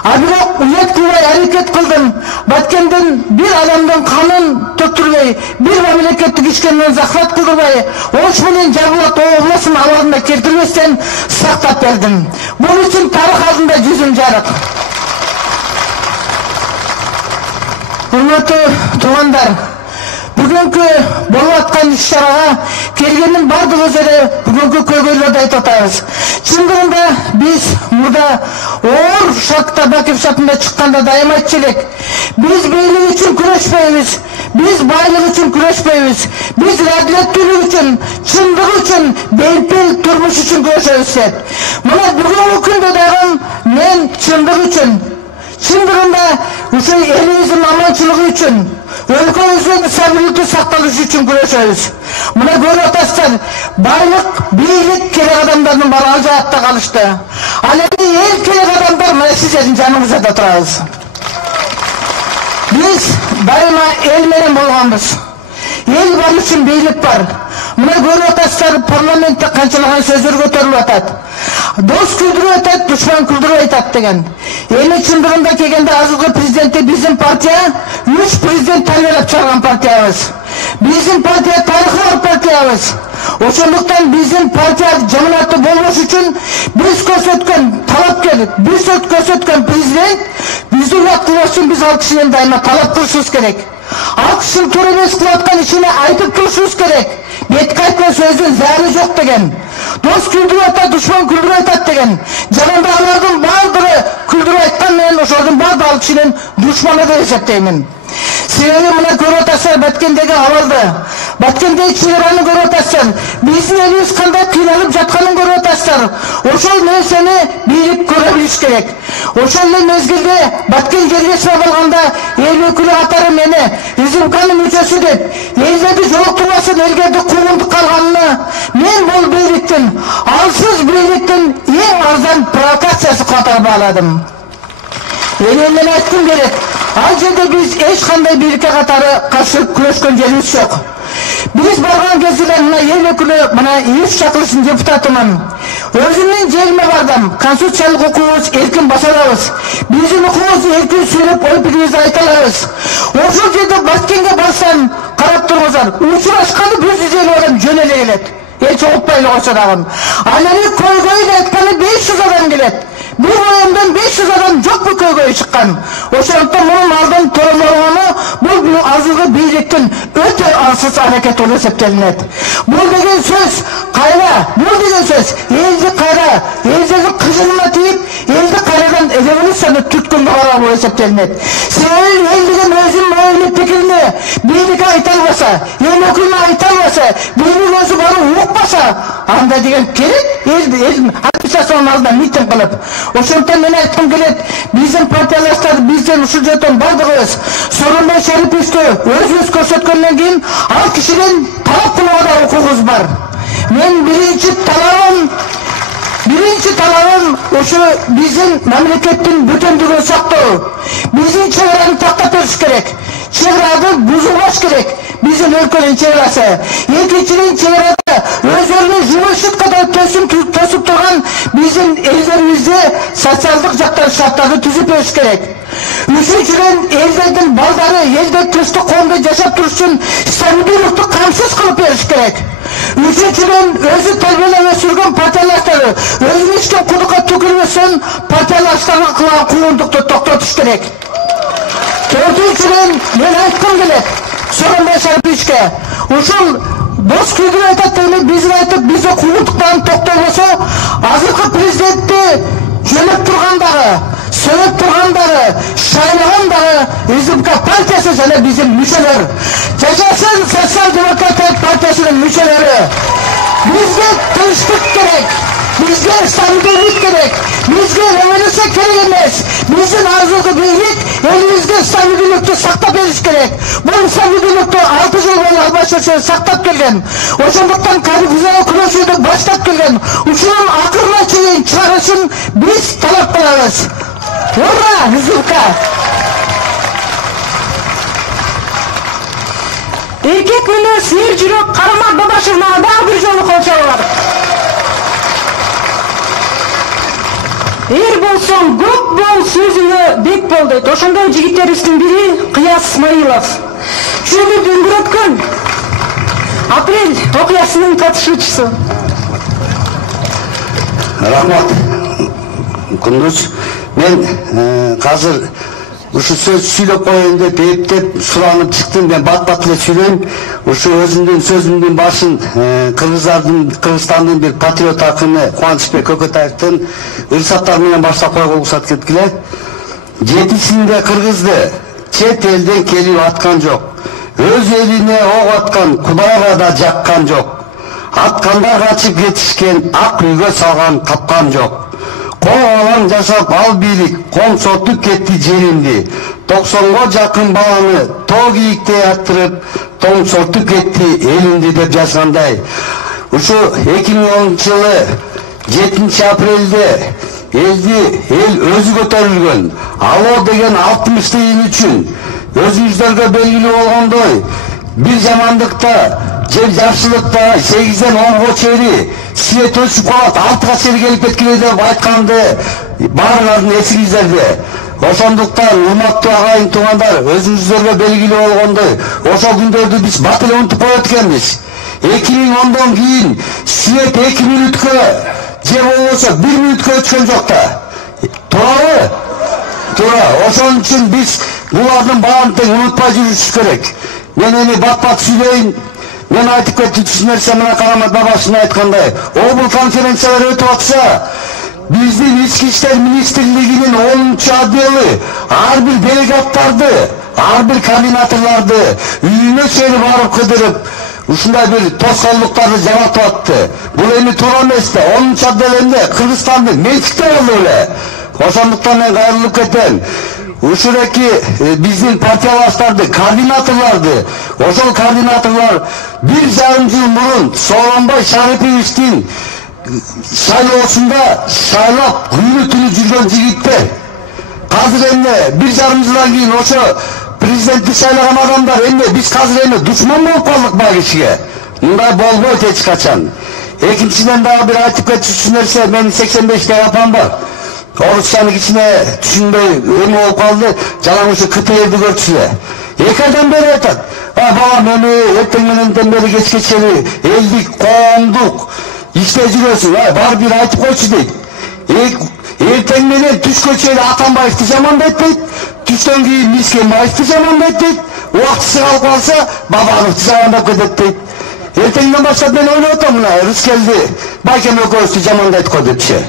А бирок уят кылбай аракет кылдым. Баткенден бир адамдын канын төктүрбөй, бир мамлекеттик ишкерден захват кылдырбай, Ош менен Жабылат областын абалына келтирбестен сактап бердим. Бул үчүн тарых алдында жүзүм жарык. Урматтуу туугандар, бүгүнкү болуп аткан иш-чарага келгендин бардыгыбыз эле бүгүнкү көйгөйлөрдү айтып атабыз. Чындыгында биз мурда оор шартта Бакиев шартында чыкканда дайыма айтчу элек. Биз бийлик үчүн күрөшпөйбүз, биз байлык үчүн күрөшпөйбүз, биз адилеттүүлүк үчүн, чындык үчүн, бейпил турмуш үчүн күрөшөбүз деп. Мына бүгүнкү күндө дагы мен чындык үчүн, чындыгында ушул элибиздин аманчылыгы үчүн, өлкөбүздүн стабилдүүлүгү сакталышы үчүн күрөшөбүз. Мына көрүп атасыздар, байлык, бийлик керек адамдардын баары ал жаатта калышты. Ал эми эл керек адамдар мына сиздердин жаныңызда турабыз. Биз дайыма эл менен болгонбуз. Эл бар үчүн бийлик бар. Мына көрүп атасыздар, парламентте канчалаган сөздөр көтөрүлүп атат. Дос күлдүрүп атат, душман күлдүрүп айтат деген. Эми чындыгында келгенде азыркы президентте биздин партия 3 президент тarbiyalап чыгарган партиябыз. Биздин партия тарыхы бар партиябыз. Ошондуктан биздин партия жаманаты болбош үчүн биз көрсөткөн талапкер, биз көрсөткөн президент бизди уят кылбаш үчүн биз ал кишиден дайыма талап кылышыбыз керек. Ал кишинин туура эмес кылып аткан ишине айтып турушубуз керек. Бетке айткан сөздүн зары жок деген. Дос күлдүрүп атат, душман күлдүрүп айтат деген. Жанында алардын баардыгы күлдүрүп айткан менен ошолордун баардыгы ал кишинин душманы деп эсептеймин. Себеби мына көрүп атасыздар Баткендеги абалды, Баткендеги чыгараны көрүп атасыздар, биздин элибиз кандай кыйналып жатканын көрүп атасыздар. Ошол нерсени бийлик көрө билиш керек. Ошол эле мезгилде Баткен жергесине болгондо эл өкүлү катары мени РЗМКнын мүчөсү деп, элдерди жолуктурбасын, элдерди куугунтук калганына мен бул бийликтин, алсыз бийликтин эң арзан провокациясы катары бааладым. Эми мен айткым керек. Ал жерде биз эч кандай бийликке катары каршы күрөшкөн жерибиз жок. Биз барган кезде мына эл өкүлү, мына ИИФ чакырышынын депутатымын. Өзүмдүн жериме бардым. Конституциялык укугубуз эркин баса алабыз. Биздин укугубуз эркин сүйлөп, ой пикирибизди айта алабыз. Ошол жерде Баткенге барсам, карап тургузар. Учурашканы 150 адам жөн эле келет. Эч отпай эле койсо дагы. Ал эми көйгөйдө айтканы 500 адам келет. Bir oyundan 500 adam жоқ bu köye çıkan. Oşanıkta bunun aldığın torunlarını bu azılı birliktin öte ansız hareket olu septelinет. Bu degen söz kayra, bu degen söz eldi kayra, eldi kızılına deyip eldi kayradan evolusyonu tütkün doğara olu septelinет. Senin eldigen özün öyle fikrini birlik aytalmasa, el okuyma aytalmasa, birlik özü bana uğukmasa, anda degen kelip eldi administrasyon aldığında miting kılıp. Oşontan men aytkım kelet, bizdin partiyalaşlar, bizdin uşul жетон бардыгыбыз Сооронбай Шариповичти өзүбүз көрсөткөндөн кийин ал кишиден талап кылууга да укугубуз бар. Мен birinci talabım uşu bizdin memleketin bütündüğünü saktoo. Bizdin çevreni taktap veriş gerek. Çevreni buzulbaş gerek. Bizim ülkenin çevresi. Ekinçinin çevrede özlerinin jumuşluk kadar tosip turgan bizim ellerimizde sosyallık jaktan şartları tüzüp veriş gerek. Üçüncüden ellerden baldары elde tüstü konuda yaşap duruşun samimilikti kamsız kılıp veriş gerek. Üçüncüden özü terbiyeleme sürgün partiyalaşları özünü işken kuduka tükürmesin partiyalaşlarına kılan kuğunduktu toktatış gerek. Dördüncüden men aytkım kelet Сооронбай Шариповичке ушул дос күлгүн айтат дегенде биздин айтып бизде куугунтуктан токтолбосо азыркы президентти жөнөп тургандары сөнөп тургандары шайлаган дагы республика партиясы жана биздин мүчөлөр жашасын социал демократиялык партиясынын мүчөлөрү бизге тынчтык керек bizge stabilik gerek. Bizge revolüsyon gerek emez. Bizim arzucu birlik elimizde stabilikti saktap veriş gerek. Bu stabilikti 6 yıl boyu albaşısı saktap gelgen. Oşunduktan kadifizaya kuruşuydu başlap gelgen. Uşunun akırına çeyin çıkarışın biz talep kılarız. Hurra Hizipka! Erkek mini sihir жүрөк Карамат Бабашевна дагы бир жолу кол чабылат. Эр болсоң көп бол сөзүңө бек бол дейт. Ошондой жигиттерибиздин бири Кыяс Исмаилов. Чүлдү дүңгүрөткөн апрель окуясынын катышуучусу. Рахмат. Күндүз мен азыр ушу сөз сүйлөп коеюн деп эптеп суранып чыктым. Мен бат-бат эле сүйлөйм. Ушу өзүмдүн сөзүмдүн башын Кыргызстандын бир патриот акыны Кубанычбек Көкөтаевдин ырсаттары менен баштап койгула уруксат кеткиле. Жетисинде кыргызды чет элден келип аткан жок. Өз элине ок аткан Кудайга да жаккан жок. Аткандар качып кетишкен, ак үйгө салган тапкан жок. Кол жашап ал бийлик коңсотуп кетти жеримди. 90га жакын баланы тоо кийикте яттырып, тоңсотуп кетти элимди деп жазгандай. Ушу 2010-жылы 7 апрелде эл өзү көтөрүлгөн. Алоо деген 60 тыйын үчүн өзүңүздөргө белгилүү болгондой бир жамандыкта же жакшылыкта 8-ден 10га чейин свет өчүп калат, 6га чейин келип кеткиле деп айтканды баарыңардын эсиңиздерде. Ошондуктан урматтуу агайын туугандар, өзүңүздөргө белгилүү болгондой ошол күндөрдү биз бат эле унутуп коет экенбиз. 2010дон кийин свет 2 мүнөткө же болбосо 1 мүнөткө өчкөн жок да. Туурабы? Туура. Ошон үчүн биз булардын баарын тең унутпай жүрүшүбүз керек. Мен эми бат-бат сүйлөйүн. Мен айтып кетчү нерсе мына Карамат Бабашевна айткандай, обул конференциялар өтүп атса, биздин ички иштер министрлигинин 10-отделы ар бир делегаттарды, ар бир координаторлорду үйүнө чейин барып кыдырып, ушундай бир тоскоолдуктарды жаратып атты. Бул эми туура эмес да. 10-отделинде Кыргызстандын менчикте болду эле. Ошондуктан мен кайрылып кетем. Ушуреки биздин партиялаштарды, координаторларды, ошол координаторлор 1,5 жыл мурун Сооронбай Шариповичтин шайлоосунда шайлап күнү-түнү жүргөн жигиттер. Азыр эмне 1,5 жылдан кийин ошо президентти шайлаган адамдар эмне биз азыр эмне душман болуп калдык баа кишиге. Мындай болбойт эч качан. Экинчиден дагы бир айтып кетчү нерсе, менин 85 апам бар. Орусчаны кичине түшүнбөй эме болуп калды, жалаң ушу КПРди көрчү эле. 2 айдан бери айтат. Балам эми эртең мененден бери кечке чейин элдик, коомдук иштей жүрөсүң. Бар бир айтып койчу дейт. Ертең менен түшкө чейин Атамбаевди жамандайт дейт, түштөн кийин Мискенбаевди жамандайт дейт, убактысы калып калса Бабановду жамандап кетет дейт. Ертеңден баштап мен ойлоп атам, мына Рыскелди Байкем экөөбүздү жамандайт го депчи.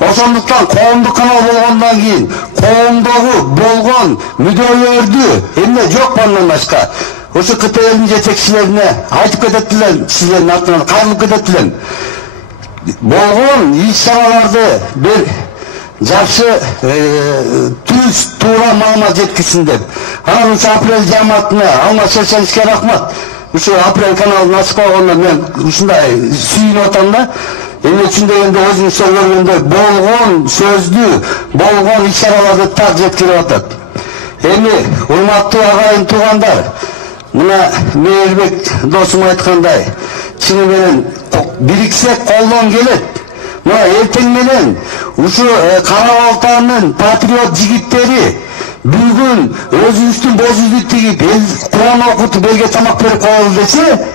Ошондуктан коомдук канал болгондон кийин коомдогу болгон мүдөлөрдү эмне жок андан башка ошо КТЛдин жетекчилерине айтып кетет элем, сиздердин артынан кайрылып кетет элем. Болгон иш-чараларды бир жакшы түз туура маалымат жеткизсин деп. Анан ушу апрель жааматына Алмаз Шаршеновичке рахмат. Ушу апрель каналын ачып койгондо мен ушундай сүйүнүп атам да. Эмне үчүн дегенде өзүңүз көргөндөй болгон сөздү, болгон иш-чараларды так жеткирип атат. Эми урматтуу агайын туугандар, мына Мээрбек досум айткандай, чыны менен бириксек колдон келет. Мына эртең менен ушу Кара Балтанын патриот жигиттери бүгүн өзүбүздүн бозубузду тигип, Куран окутуп, элге тамак берип коелу десе,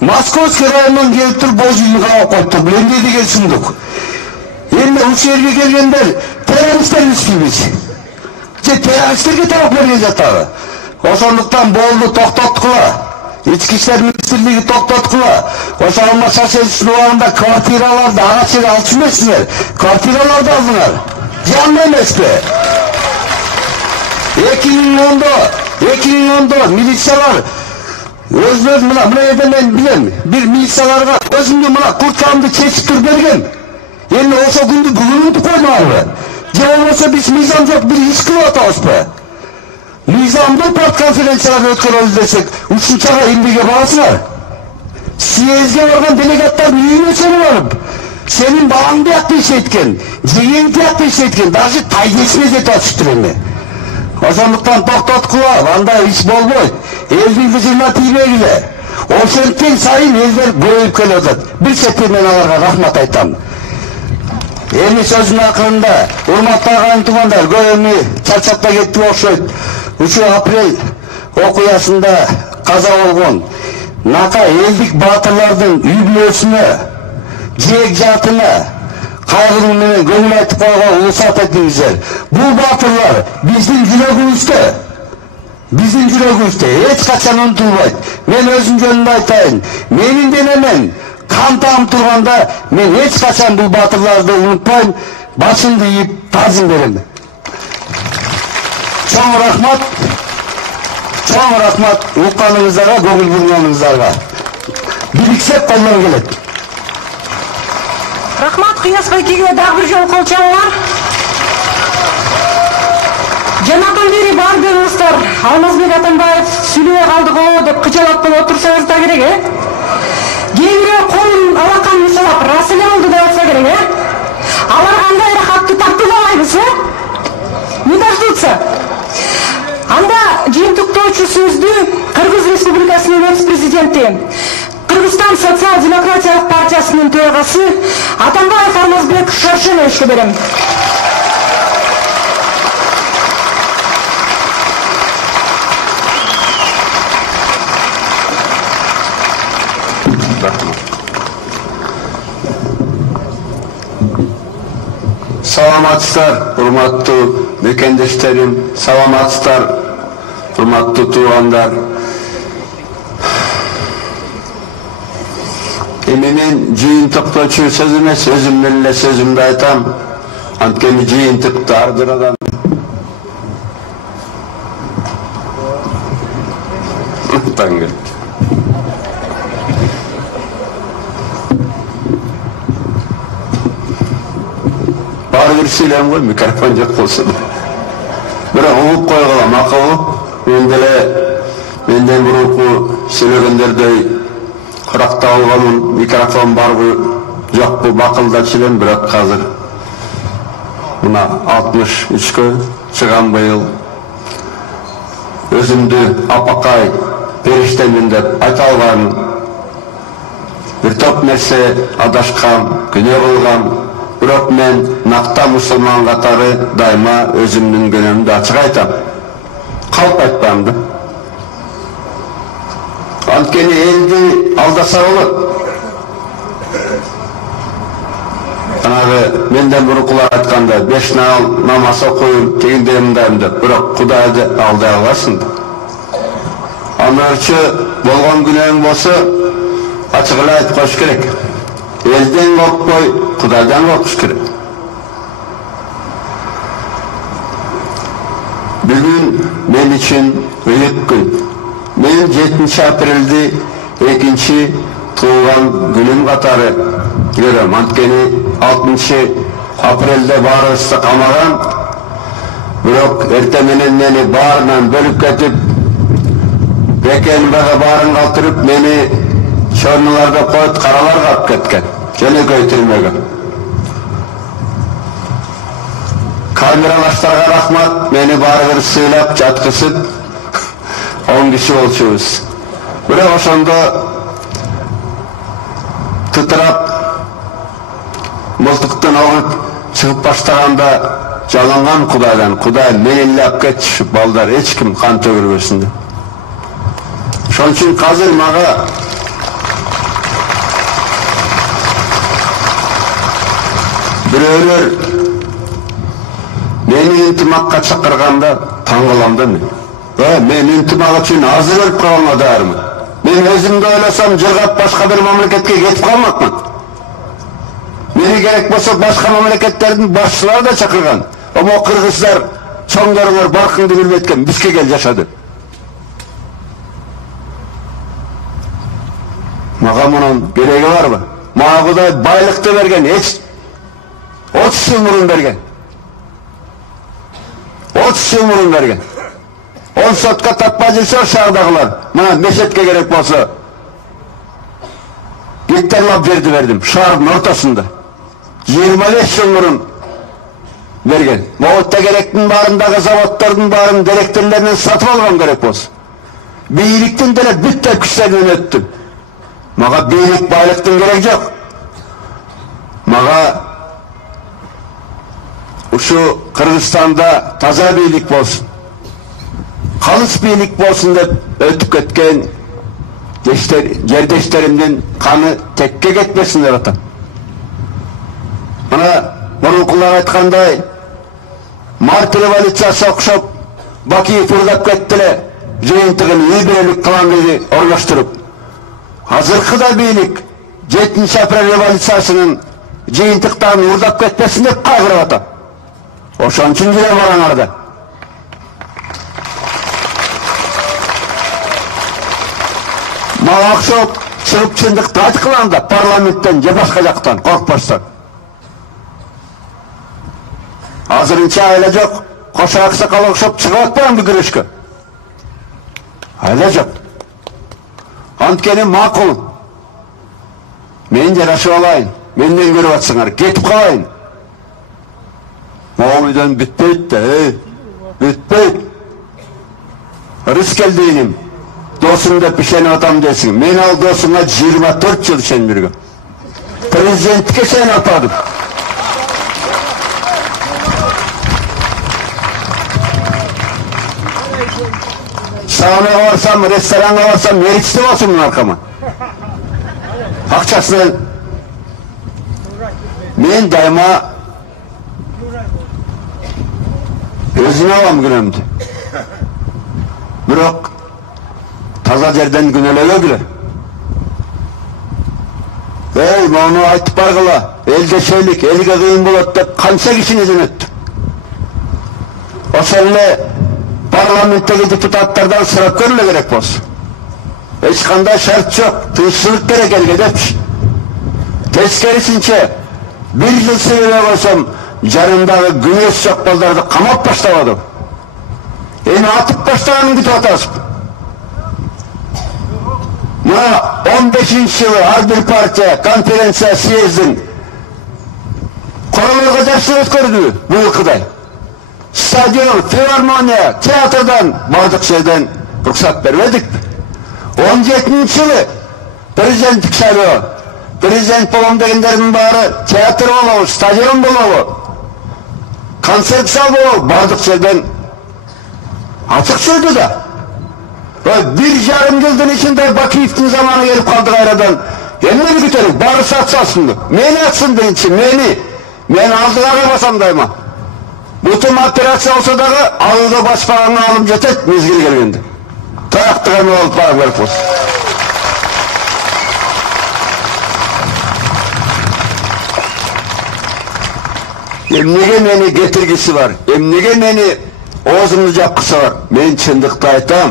Московский районунан келип туруп бозубузду каап коюптур. Эмне деген сундук? Эми ушул жерге келгендер террористтер эмеспиз? Же террористтерге тамак берген жатабы? Ошондуктан болду, токтоткула. Ички иштер министрлиги токтоткула. Ошо Алмаз Шаршеновичтин убагында квартираларды агач жерге алчу эмессиңер. Квартираларды алдыңар. Жанды эмеспи? 2010 милициялар өзүнүн мына жерде мен билем, бир милицияларга өзүмдү мына курткамды чечип туруп берген. Эми ошо күндү бүгүн унутуп коймайлы. Же болбосо биз мыйзам жок бир иш кылып атабызбы? Мыйзамдуу партконференцияларды өткөрөлү десек, ушунчага эмнеге барасыңар? Съезге барган делегаттардын үйүнө чейин барып, сенин балаң биякта иштейт, жеңең биякта иштейт, даже тайдесине жетип атышыптыр эми. Ошондуктан токтоткула, андай иш болбойт. Элдин кызына тийбегиле. Ошенткен сайын элдер көбөйүп келе атат. Бир сетте мен аларга рахмат айтам. Эми сөзүнүн акырында, урматтуу агайын туугандар, көбү чарчап да кетти окшойт. Ушу апрель окуясында каза болгон нака элдик баатырлардын үй бүлөсүнө, жеек жатына кайгыруу менен көңүл айтып койгон уруксат этиңиздер. Бул баатырлар биздин жүрөгүбүздө, эч качан унутулбайт. Мен өзүм жөнүндө айтайын, менин денемен кан тамып турганда мен эч качан бул баатырларды унутпайм, башымды ийип тазым берем. Чоң рахмат укканыңыздарга, көңүл бурганыңыздарга. Бириксек колдон келет. Рахмат Кыяс Байкеге дагы бир жолу кол чабыңар. Жанаган бери бардыңыздар, Алмазбек Атамбаев сүйлөбөй калды го деп кычалап болуп отурсаңыз да керек, Кээ бирөө колун алаканын ишарап, рас эле болду деп атса керек, Алар кандай рахатты тартып алайбыз, Не дождутся? Анда жыйынтыктоочу сөздү Кыргыз Республикасынын экс-президенти, Кыргызстан социал-демократиялык партиясынын төрагасы Атамбаев Алмазбек Шаршеновичке берем. Саламатсыздар, урматтуу мекендештерим, саламатсыздар, урматтуу туугандар. Эми мен жыйынтыктоочу сөз эмес, өзүм менен эле сөзүмдү айтам. Анткени жыйынтыкты ардырадан баары бир сүйлөйм ғой, микрофон жок болсун. Бирок угуп койгула макулбу? Мен деле менден мурунку сүйлөгөндөрдөй куракта болгонмун, микрофон барбы жокпу бакылдачу элем, бирок азыр мына 63кө чыгам быйыл. Өзүмдү апакай периштемин деп айта албайм. Бир топ нерсе адашкам, күнөө кылгам. Бирок мен накта мусулман катары дайыма өзүмдүн күнөөмдү ачык айтам. Калп айтпайм да. Анткени элди алдаса болот. Menden buruklar aytkanda 5 namaz okuyup tegindeyim mındayım dep, bırak Kudaydı alday alasın. Anlarçı bolğan günahın bolsa açıkla aytıp koş gerek. Elden korkpoy, Kudaydan korkuş gerek. Bugün men için büyük gün. Men 7 apreldi 2 tuğan günüm katarı görüyorum. Antkeni 6 aprelde barışta kamagan. Bırak ertemenen meni barından bölüp ketip Bekenbaga barın kaldırıp meni çornularda koyup karalar kap ketken. Jene götürmegen. Kameralaşlarga rahmat, meni barıgır sıylap jatkısıp 10 kişi olçubuz. Bırak oşonda tıtırap mıltıktан oğup çıkıp başlaganda жалынған Kudaydan, Kuday meni illap ketişip balдар hiç kim kan tөгürбесин. Şonun için hazır maga biröylөр meni intimakka çakırganda taң kalam da men. Men intimak üçün hazır olup kalmadarmı? Men özümde oylesam jırgap başka bir mamlaketke ketip kalmakmın. Meni gerek bolsa başka mamlaketlerden başçıları da çakırgan. Ama Kırgızlar çoңдоруңор barkыңды bilmetken bizke gel yaşadı. Maga bunun gereği var mı? Maga Kuday baylıkta bergen, hiç 30 yıl murun bergen. 30 yıl murun bergen. 10 sotka tapma jirse şağdagılar. Mana meşetke gerek bolsa gitterlap verdim. Şahrın ortasında. 25 yıl murun bergen. Moğutta gerektin barındagı zavodtardın barın direktörlerinden satıp algan gerek bolsa. Beylikten dele bütte küçlerden öttüm. Maga beylik baylıktın gerek yok. Maga şu Kırgızstanda taza beylik bolsun. Kalış beylik bolsun dep ötüp ketken yerdeşlerimden kanı tekke ketmesinler atan. Mana bunu kulak aytkanday Mart revolütsiyası okşop Bakı'yı fırlap kettiler. Jeyintigini iyi birlik kılan dedi orlaştırıp. Hazırkı da beylik 7 aprel revolütsiyasının jeyintikten urdap ketmesin dep kaygırıp atan. Oşon üçün jire baraňarda. Maga okşop çıkıp çındыкты aytkılanda parlamentten je başka jaktan korkpaştan. Hazırınça aile yok. Koşa aksakal okşop çıkıp atmayan bir güreşke. Aile yok. Antkeni makul. Men jaraşıp alayın. Menden görüp atsыңар. Ketip kalayın. Moğol'dan bitpeyt de, bitpeyt. Rız keldiydim. Dostum da pişeni atam desin. Men al dostuma 24 yıl işen birge. Prezidentike sen atadım. Saunaya varsam, restorana varsam, yeriçti olsun bunun arkama. Akçasını men daima özüne alam günümdü. Bırak taza yerden günelele güle. Onu aytıp bargıla. Elde şeylik, elge kıyın bulatta kança kişinizin öttü. O seninle parlamentteki deputatlardan sıra körle gerek bolsun. Hiç kanda şart yok. Tınçsızlık gerek elge demiş. Teskerisinçe bir yıl sürüye olsam canımdağı güneş çakballarda kamap başlamadım. Atıp başlamanın git atasım. 15. yılı her bir parti, konferansiya, siyezdin korona kaçarsınız gördü bu yılkıday. Stadyon, filarmoniya, teatrdan, bardık şeyden ruhsat vermedik. 17. yılı prezidentlik sayılıyor. Prezident bolom degenlerin bari teatr bolu, stadion bolu, konser sal bolu, bardık şeyden açık söyledi da. 1,5 yıldan içinde Bakı'nın zamanı gelip kaldı gayradan. Yenine bir güterik, barı satsa aslında. Meni atsın deyince, meni. Мен алдыға басам дайма. Бүтін операция болса дағы алуды баспағанға алым жетет мезгіл келгенде. Таяқтыған алып бара беріп болсын. Emnege meni getirgisi var. Emnege meni oğuzumlu japқысы var. Men çındıqta aytam.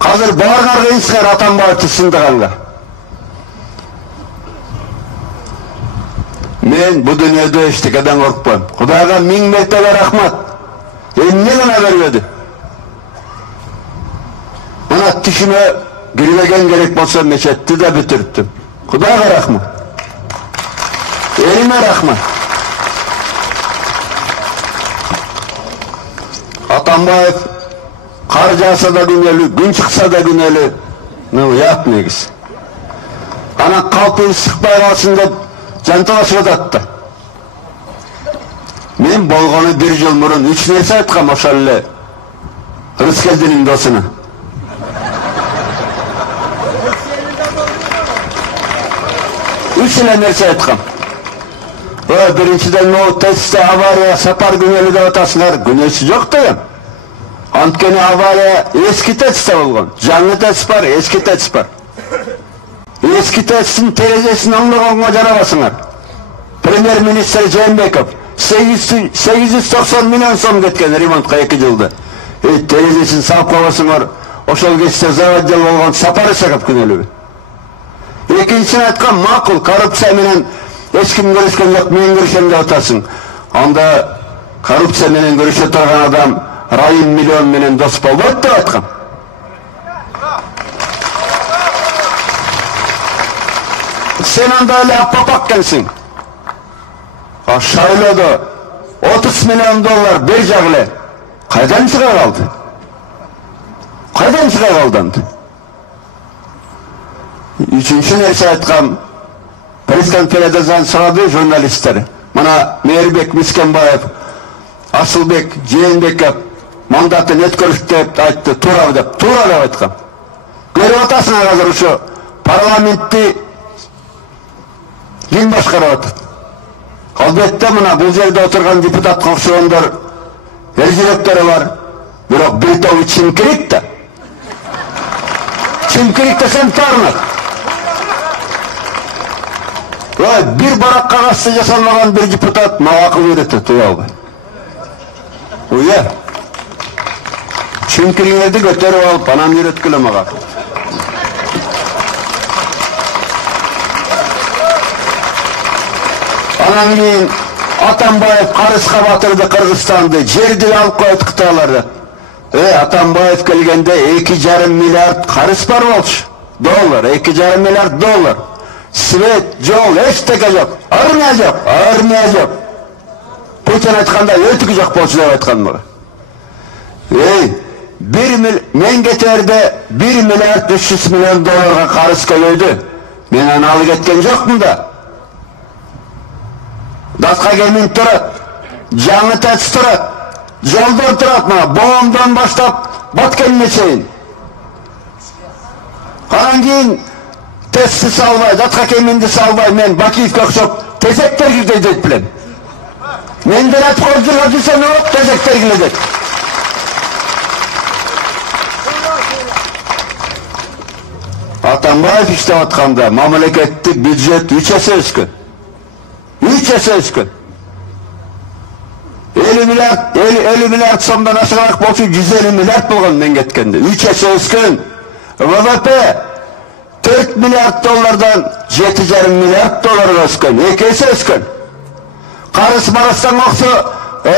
Қазір барғар қиынсыздар Атамбаевты сындығанға. Мен бұл дүниеде ештеңеден қорықпаймын. Құдайға 1000 мәртебе рахмат. Эмне ғана бербеді. Мына тишіме кірбеген керек болса мешетті де бітірттім. Құдайға рахмат. Elime rahmat. Atambayev qar jasa da güneli, gün çıksa da güneli. Ne uyat negiz. Ana kalpı sıkpay kalsın dep jantalashып atdı. Men bolgonu 1 yıl murun 3 nerse aytqam ошол эле Рыскелдинин досуна. Üç эле nerse aytqam. Birinciden o testte avariya sapar güneli de atasınlar. Günesi yok da ya. Antkeni avariya eski testte olgun. Canlı test var, eski test var. Eski testin terezesini anlığına jarabasınlar. Premier Minister Jeenbekov 890 milyon so'm ketken remontqa 2 yılda. Terezesini salып koyasınlar. Oşol geçse zavadjal olgan sapar sakap güneli. Ekincisini aytkan makul korrupsiya menen hiç kim görüşken yok, men görüşen de atasın. Anda korrupsiya menen görüşe turgan adam Rayın milyon menen dost bolbойт деп aytkan. Sen anda öyle apapakkensin. Şaylo'da 30 milyon dolar bir jagıle. Kaydan çıka kaldı? Kaydan çıka kaldı? Üçüncü nerse aytkan Press konferensiyasidan so'radi jurnalistlar. Mana Merbek Miskenbayev, Asılbek, Jeenbekov mandatini o'tkazishdi deb aytdi, to'g'ri deb, to'g'ri deb aytgan. Ko'rib o'tasizlar hozir shu parlamentni kim boshqaryapti? Albatta mana bu yerda o'tirgan deputatga o'xshaganlar erjireklari bor. Biroq betovi chim kerak-da. Chim kerak desam tarnat. Bir barak kağızı jasalmagan bir deputat mağakı veretti tuyalga. Uya. Çimkiriğinlerdi götürüp alıp anam yöretkili mağakı. Anam keyin Atambayev Karısqa batırdı Kırgızstan'dı. Жерди alıp koydu kıtalarda. Atambayev kelgende 2,5 milyar karıs var olmuş. Dolar, 2,5 milyar dolar. Svet, jol, eштеке жоқ. Armiya жоқ, armiya жоқ. Putin aytqanda ötüki жоқ болчу деп aytқан мага. Men кетерде 1 milyar 300 milyon dolarga qarız kelöydü. Men ana alıp ketken жоқмын да. Датқа келмей турат. Жаңы тәс турат. Жолдон турат мага. Боомдон баштап Баткенге чейин. Анан кийин Testi salvay, datka kemindi salvay, men Bakiyev'e okşop tezekler girecek bilen. Menden at koyduğuna düşen o tezekler girecek. Atambayev işte atkanda, mamleketlik büdjet 3 есе öskün. 3 есе öskün. 50 milyar so'mdan aşağırak bolsa 150 milyar bolgan men ketkende. 3 есе öskün. ВВП 4 milyar dolardan 7,5 milyar dolara öskün. 2 есе öskün. Karıs Maras'tan oksu,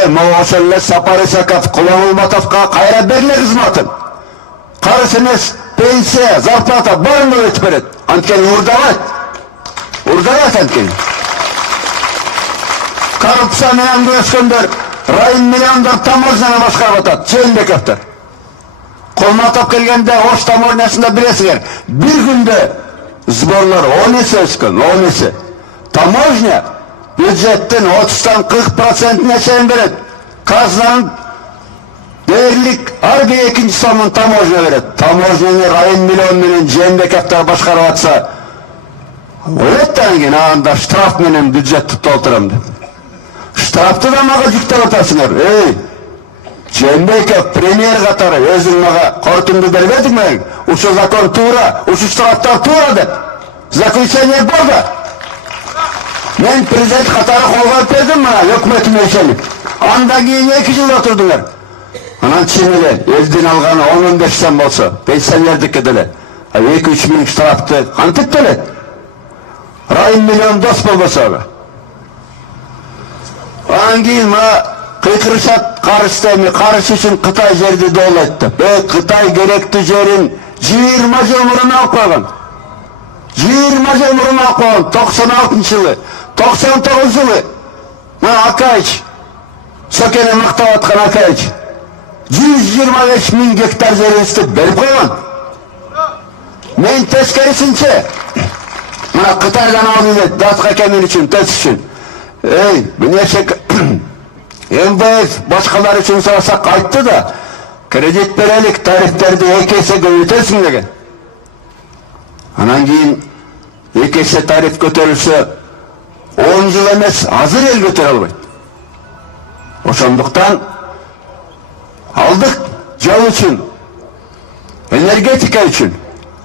Moğoşelle Sapari Sakat, Kulağul Matafka kayra berle hizmatın. Karısınız pensiya, zarplata var mı ötmeret? Antken urdavat. Urdavat antken. Korrupsiya menen öskünдөр, Rayın milyonlar tamojnana başkara batat, Jeenbekov'tar. Kolmatap kelgende Oş tamojnasında bilesizler. Bir günde sborlar 10 есе öskün, 10 есе. Tamojna büdjetin 30'dan 40%'ine çeyin verir. Kazanın değerlik her bir ikinci somun tamojna verir. Tamojnanı Rayın milyon Jeenbekov'tar başkarı atsa Öğretten yine anda штраф menen bюджетті толтырам деп. Штрафты да мага жүктеп атасыңар. Жээнбеков премьер катары өзүң мага кортумду бербедиңби? Ушу закон туура, ушу штрафтар туура деп. Заключение болды. Мен президент катары кол коюп бердим мына өкмөтүмө ишенип. Андан кийин 2 жыл отурдуңар. Анан чын эле элдин алганы 10-15 сом болсо, пенсионердики деле 2-3 миң штрафты кантип төлөт? Райын миллион дос болбосо. Анан кийин мына кыйкырышат карышты, карыш үчүн Кытай жерди доолойт деп. Кытай керектүү жерин 20 жыл мурун алып койгон. 20 жыл мурун алып койгон. 96-жылы, 99-жылы. Мына Акаич, Сөкени мактап аткан Акаич 125 миң гектар жерибизди берип койгон. Мен тескерисинче мына Кытайдан алып элет датка кемин үчүн, тест үчүн. Мынешек МВФ башкалар үчүн сурасак айтты да, кредит берелик, тарифтерди 2 эсе көбөйтөсүң деген. Анан кийин 2 эсе тариф көтөрүлсө 10 жыл эмес, азыр эл көтөрө албайт. Ошондуктан алдык жол үчүн, энергетика үчүн,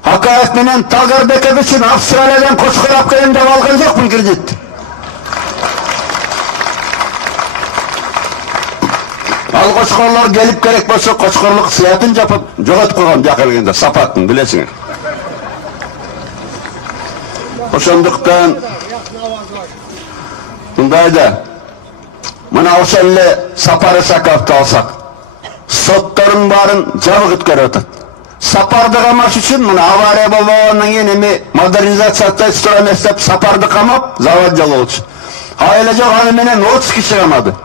Акаев менен Талгарбеков үчүн Австралиядан кошкор алып келем деп алган жокмун кредит. Ал кошкорлор келип керек болсо кошкорлук сыятын жоготуп койгон жака келгенде сапатын билесиңер. Ошондуктан мындайда мына ошол эле Сапар Исаковду алсак, соттордун баарын жабык өткөрүп атат. Сапарды камаш үчүн мына авария болбогондон кийин эми модернизация стора эмес деп Сапарды камап, завод жалоочу. Эле жок, аны менен 30 киши камады.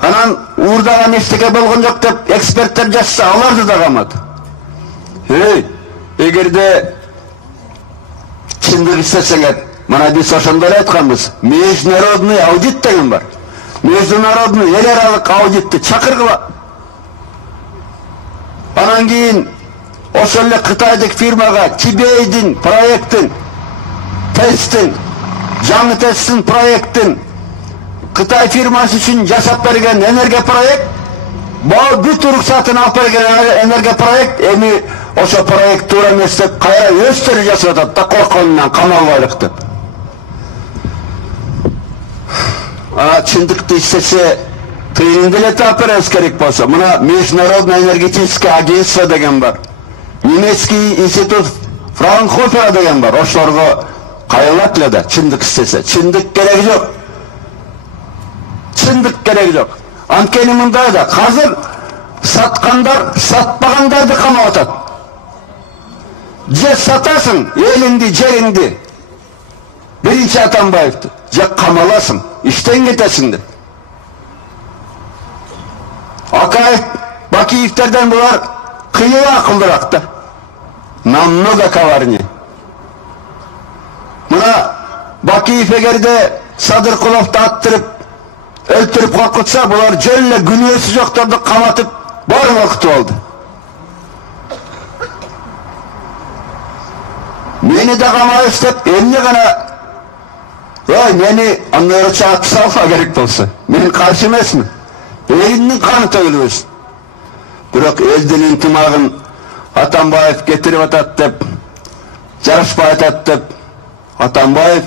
Анан уурдаган эчтеке болгон жок деп эксперттер жатса, аларды да камады. Эгерде чындык истесеңер, мына биз ошондой айтканбыз, международный аудит деген бар. Международный эл аралык аудитти чакыргыла. Анан кийин ошол эле Кытайдык фирмага Тибейдин проекттин, тесттин, жаңы тесттин проекттин Кытай фирмасы үчүн жасап берген энергия проект, бул бүт уруксатын алып берген энергия проект, эми ошо проект туура эмес деп кайра өздөрү жасап атат да, коркконунан камалбайлык деп. Чындыкты иштесе тыйынды эле таап беребиз керек болсо. Мына Международное энергетическое агентство деген бар. Немецкий институт Фраунхофера деген бар. Ошолорго кайрылат эле да, чындык истесе. Чындык кереги жок. Чындык кереги жок. Анткени мындай да, азыр саткандар сатпагандарды камап атат. Же сатасың элиңди, жериңди, биринчи Атамбаевди, же камаласың, иштен кетесиң деп. Акаев, Бакиевтерден булар кыйыла акылдыраак да. Намного коварнее. Мына Бакиев эгерде Садыркуловду аттырып, өлтүрүп коркутса, булар жөн эле күнөөсү жокторду каматып, баарын окутуп алды. Мени да камайбыз деп, эмне гана мени андайча атып салса керек болсо, мен каршы эмесмин. Элдин каны төгүлбөсүн. Бирок элдин интимагын Атамбаев кетирип атат деп, жарашпай атат деп, Атамбаев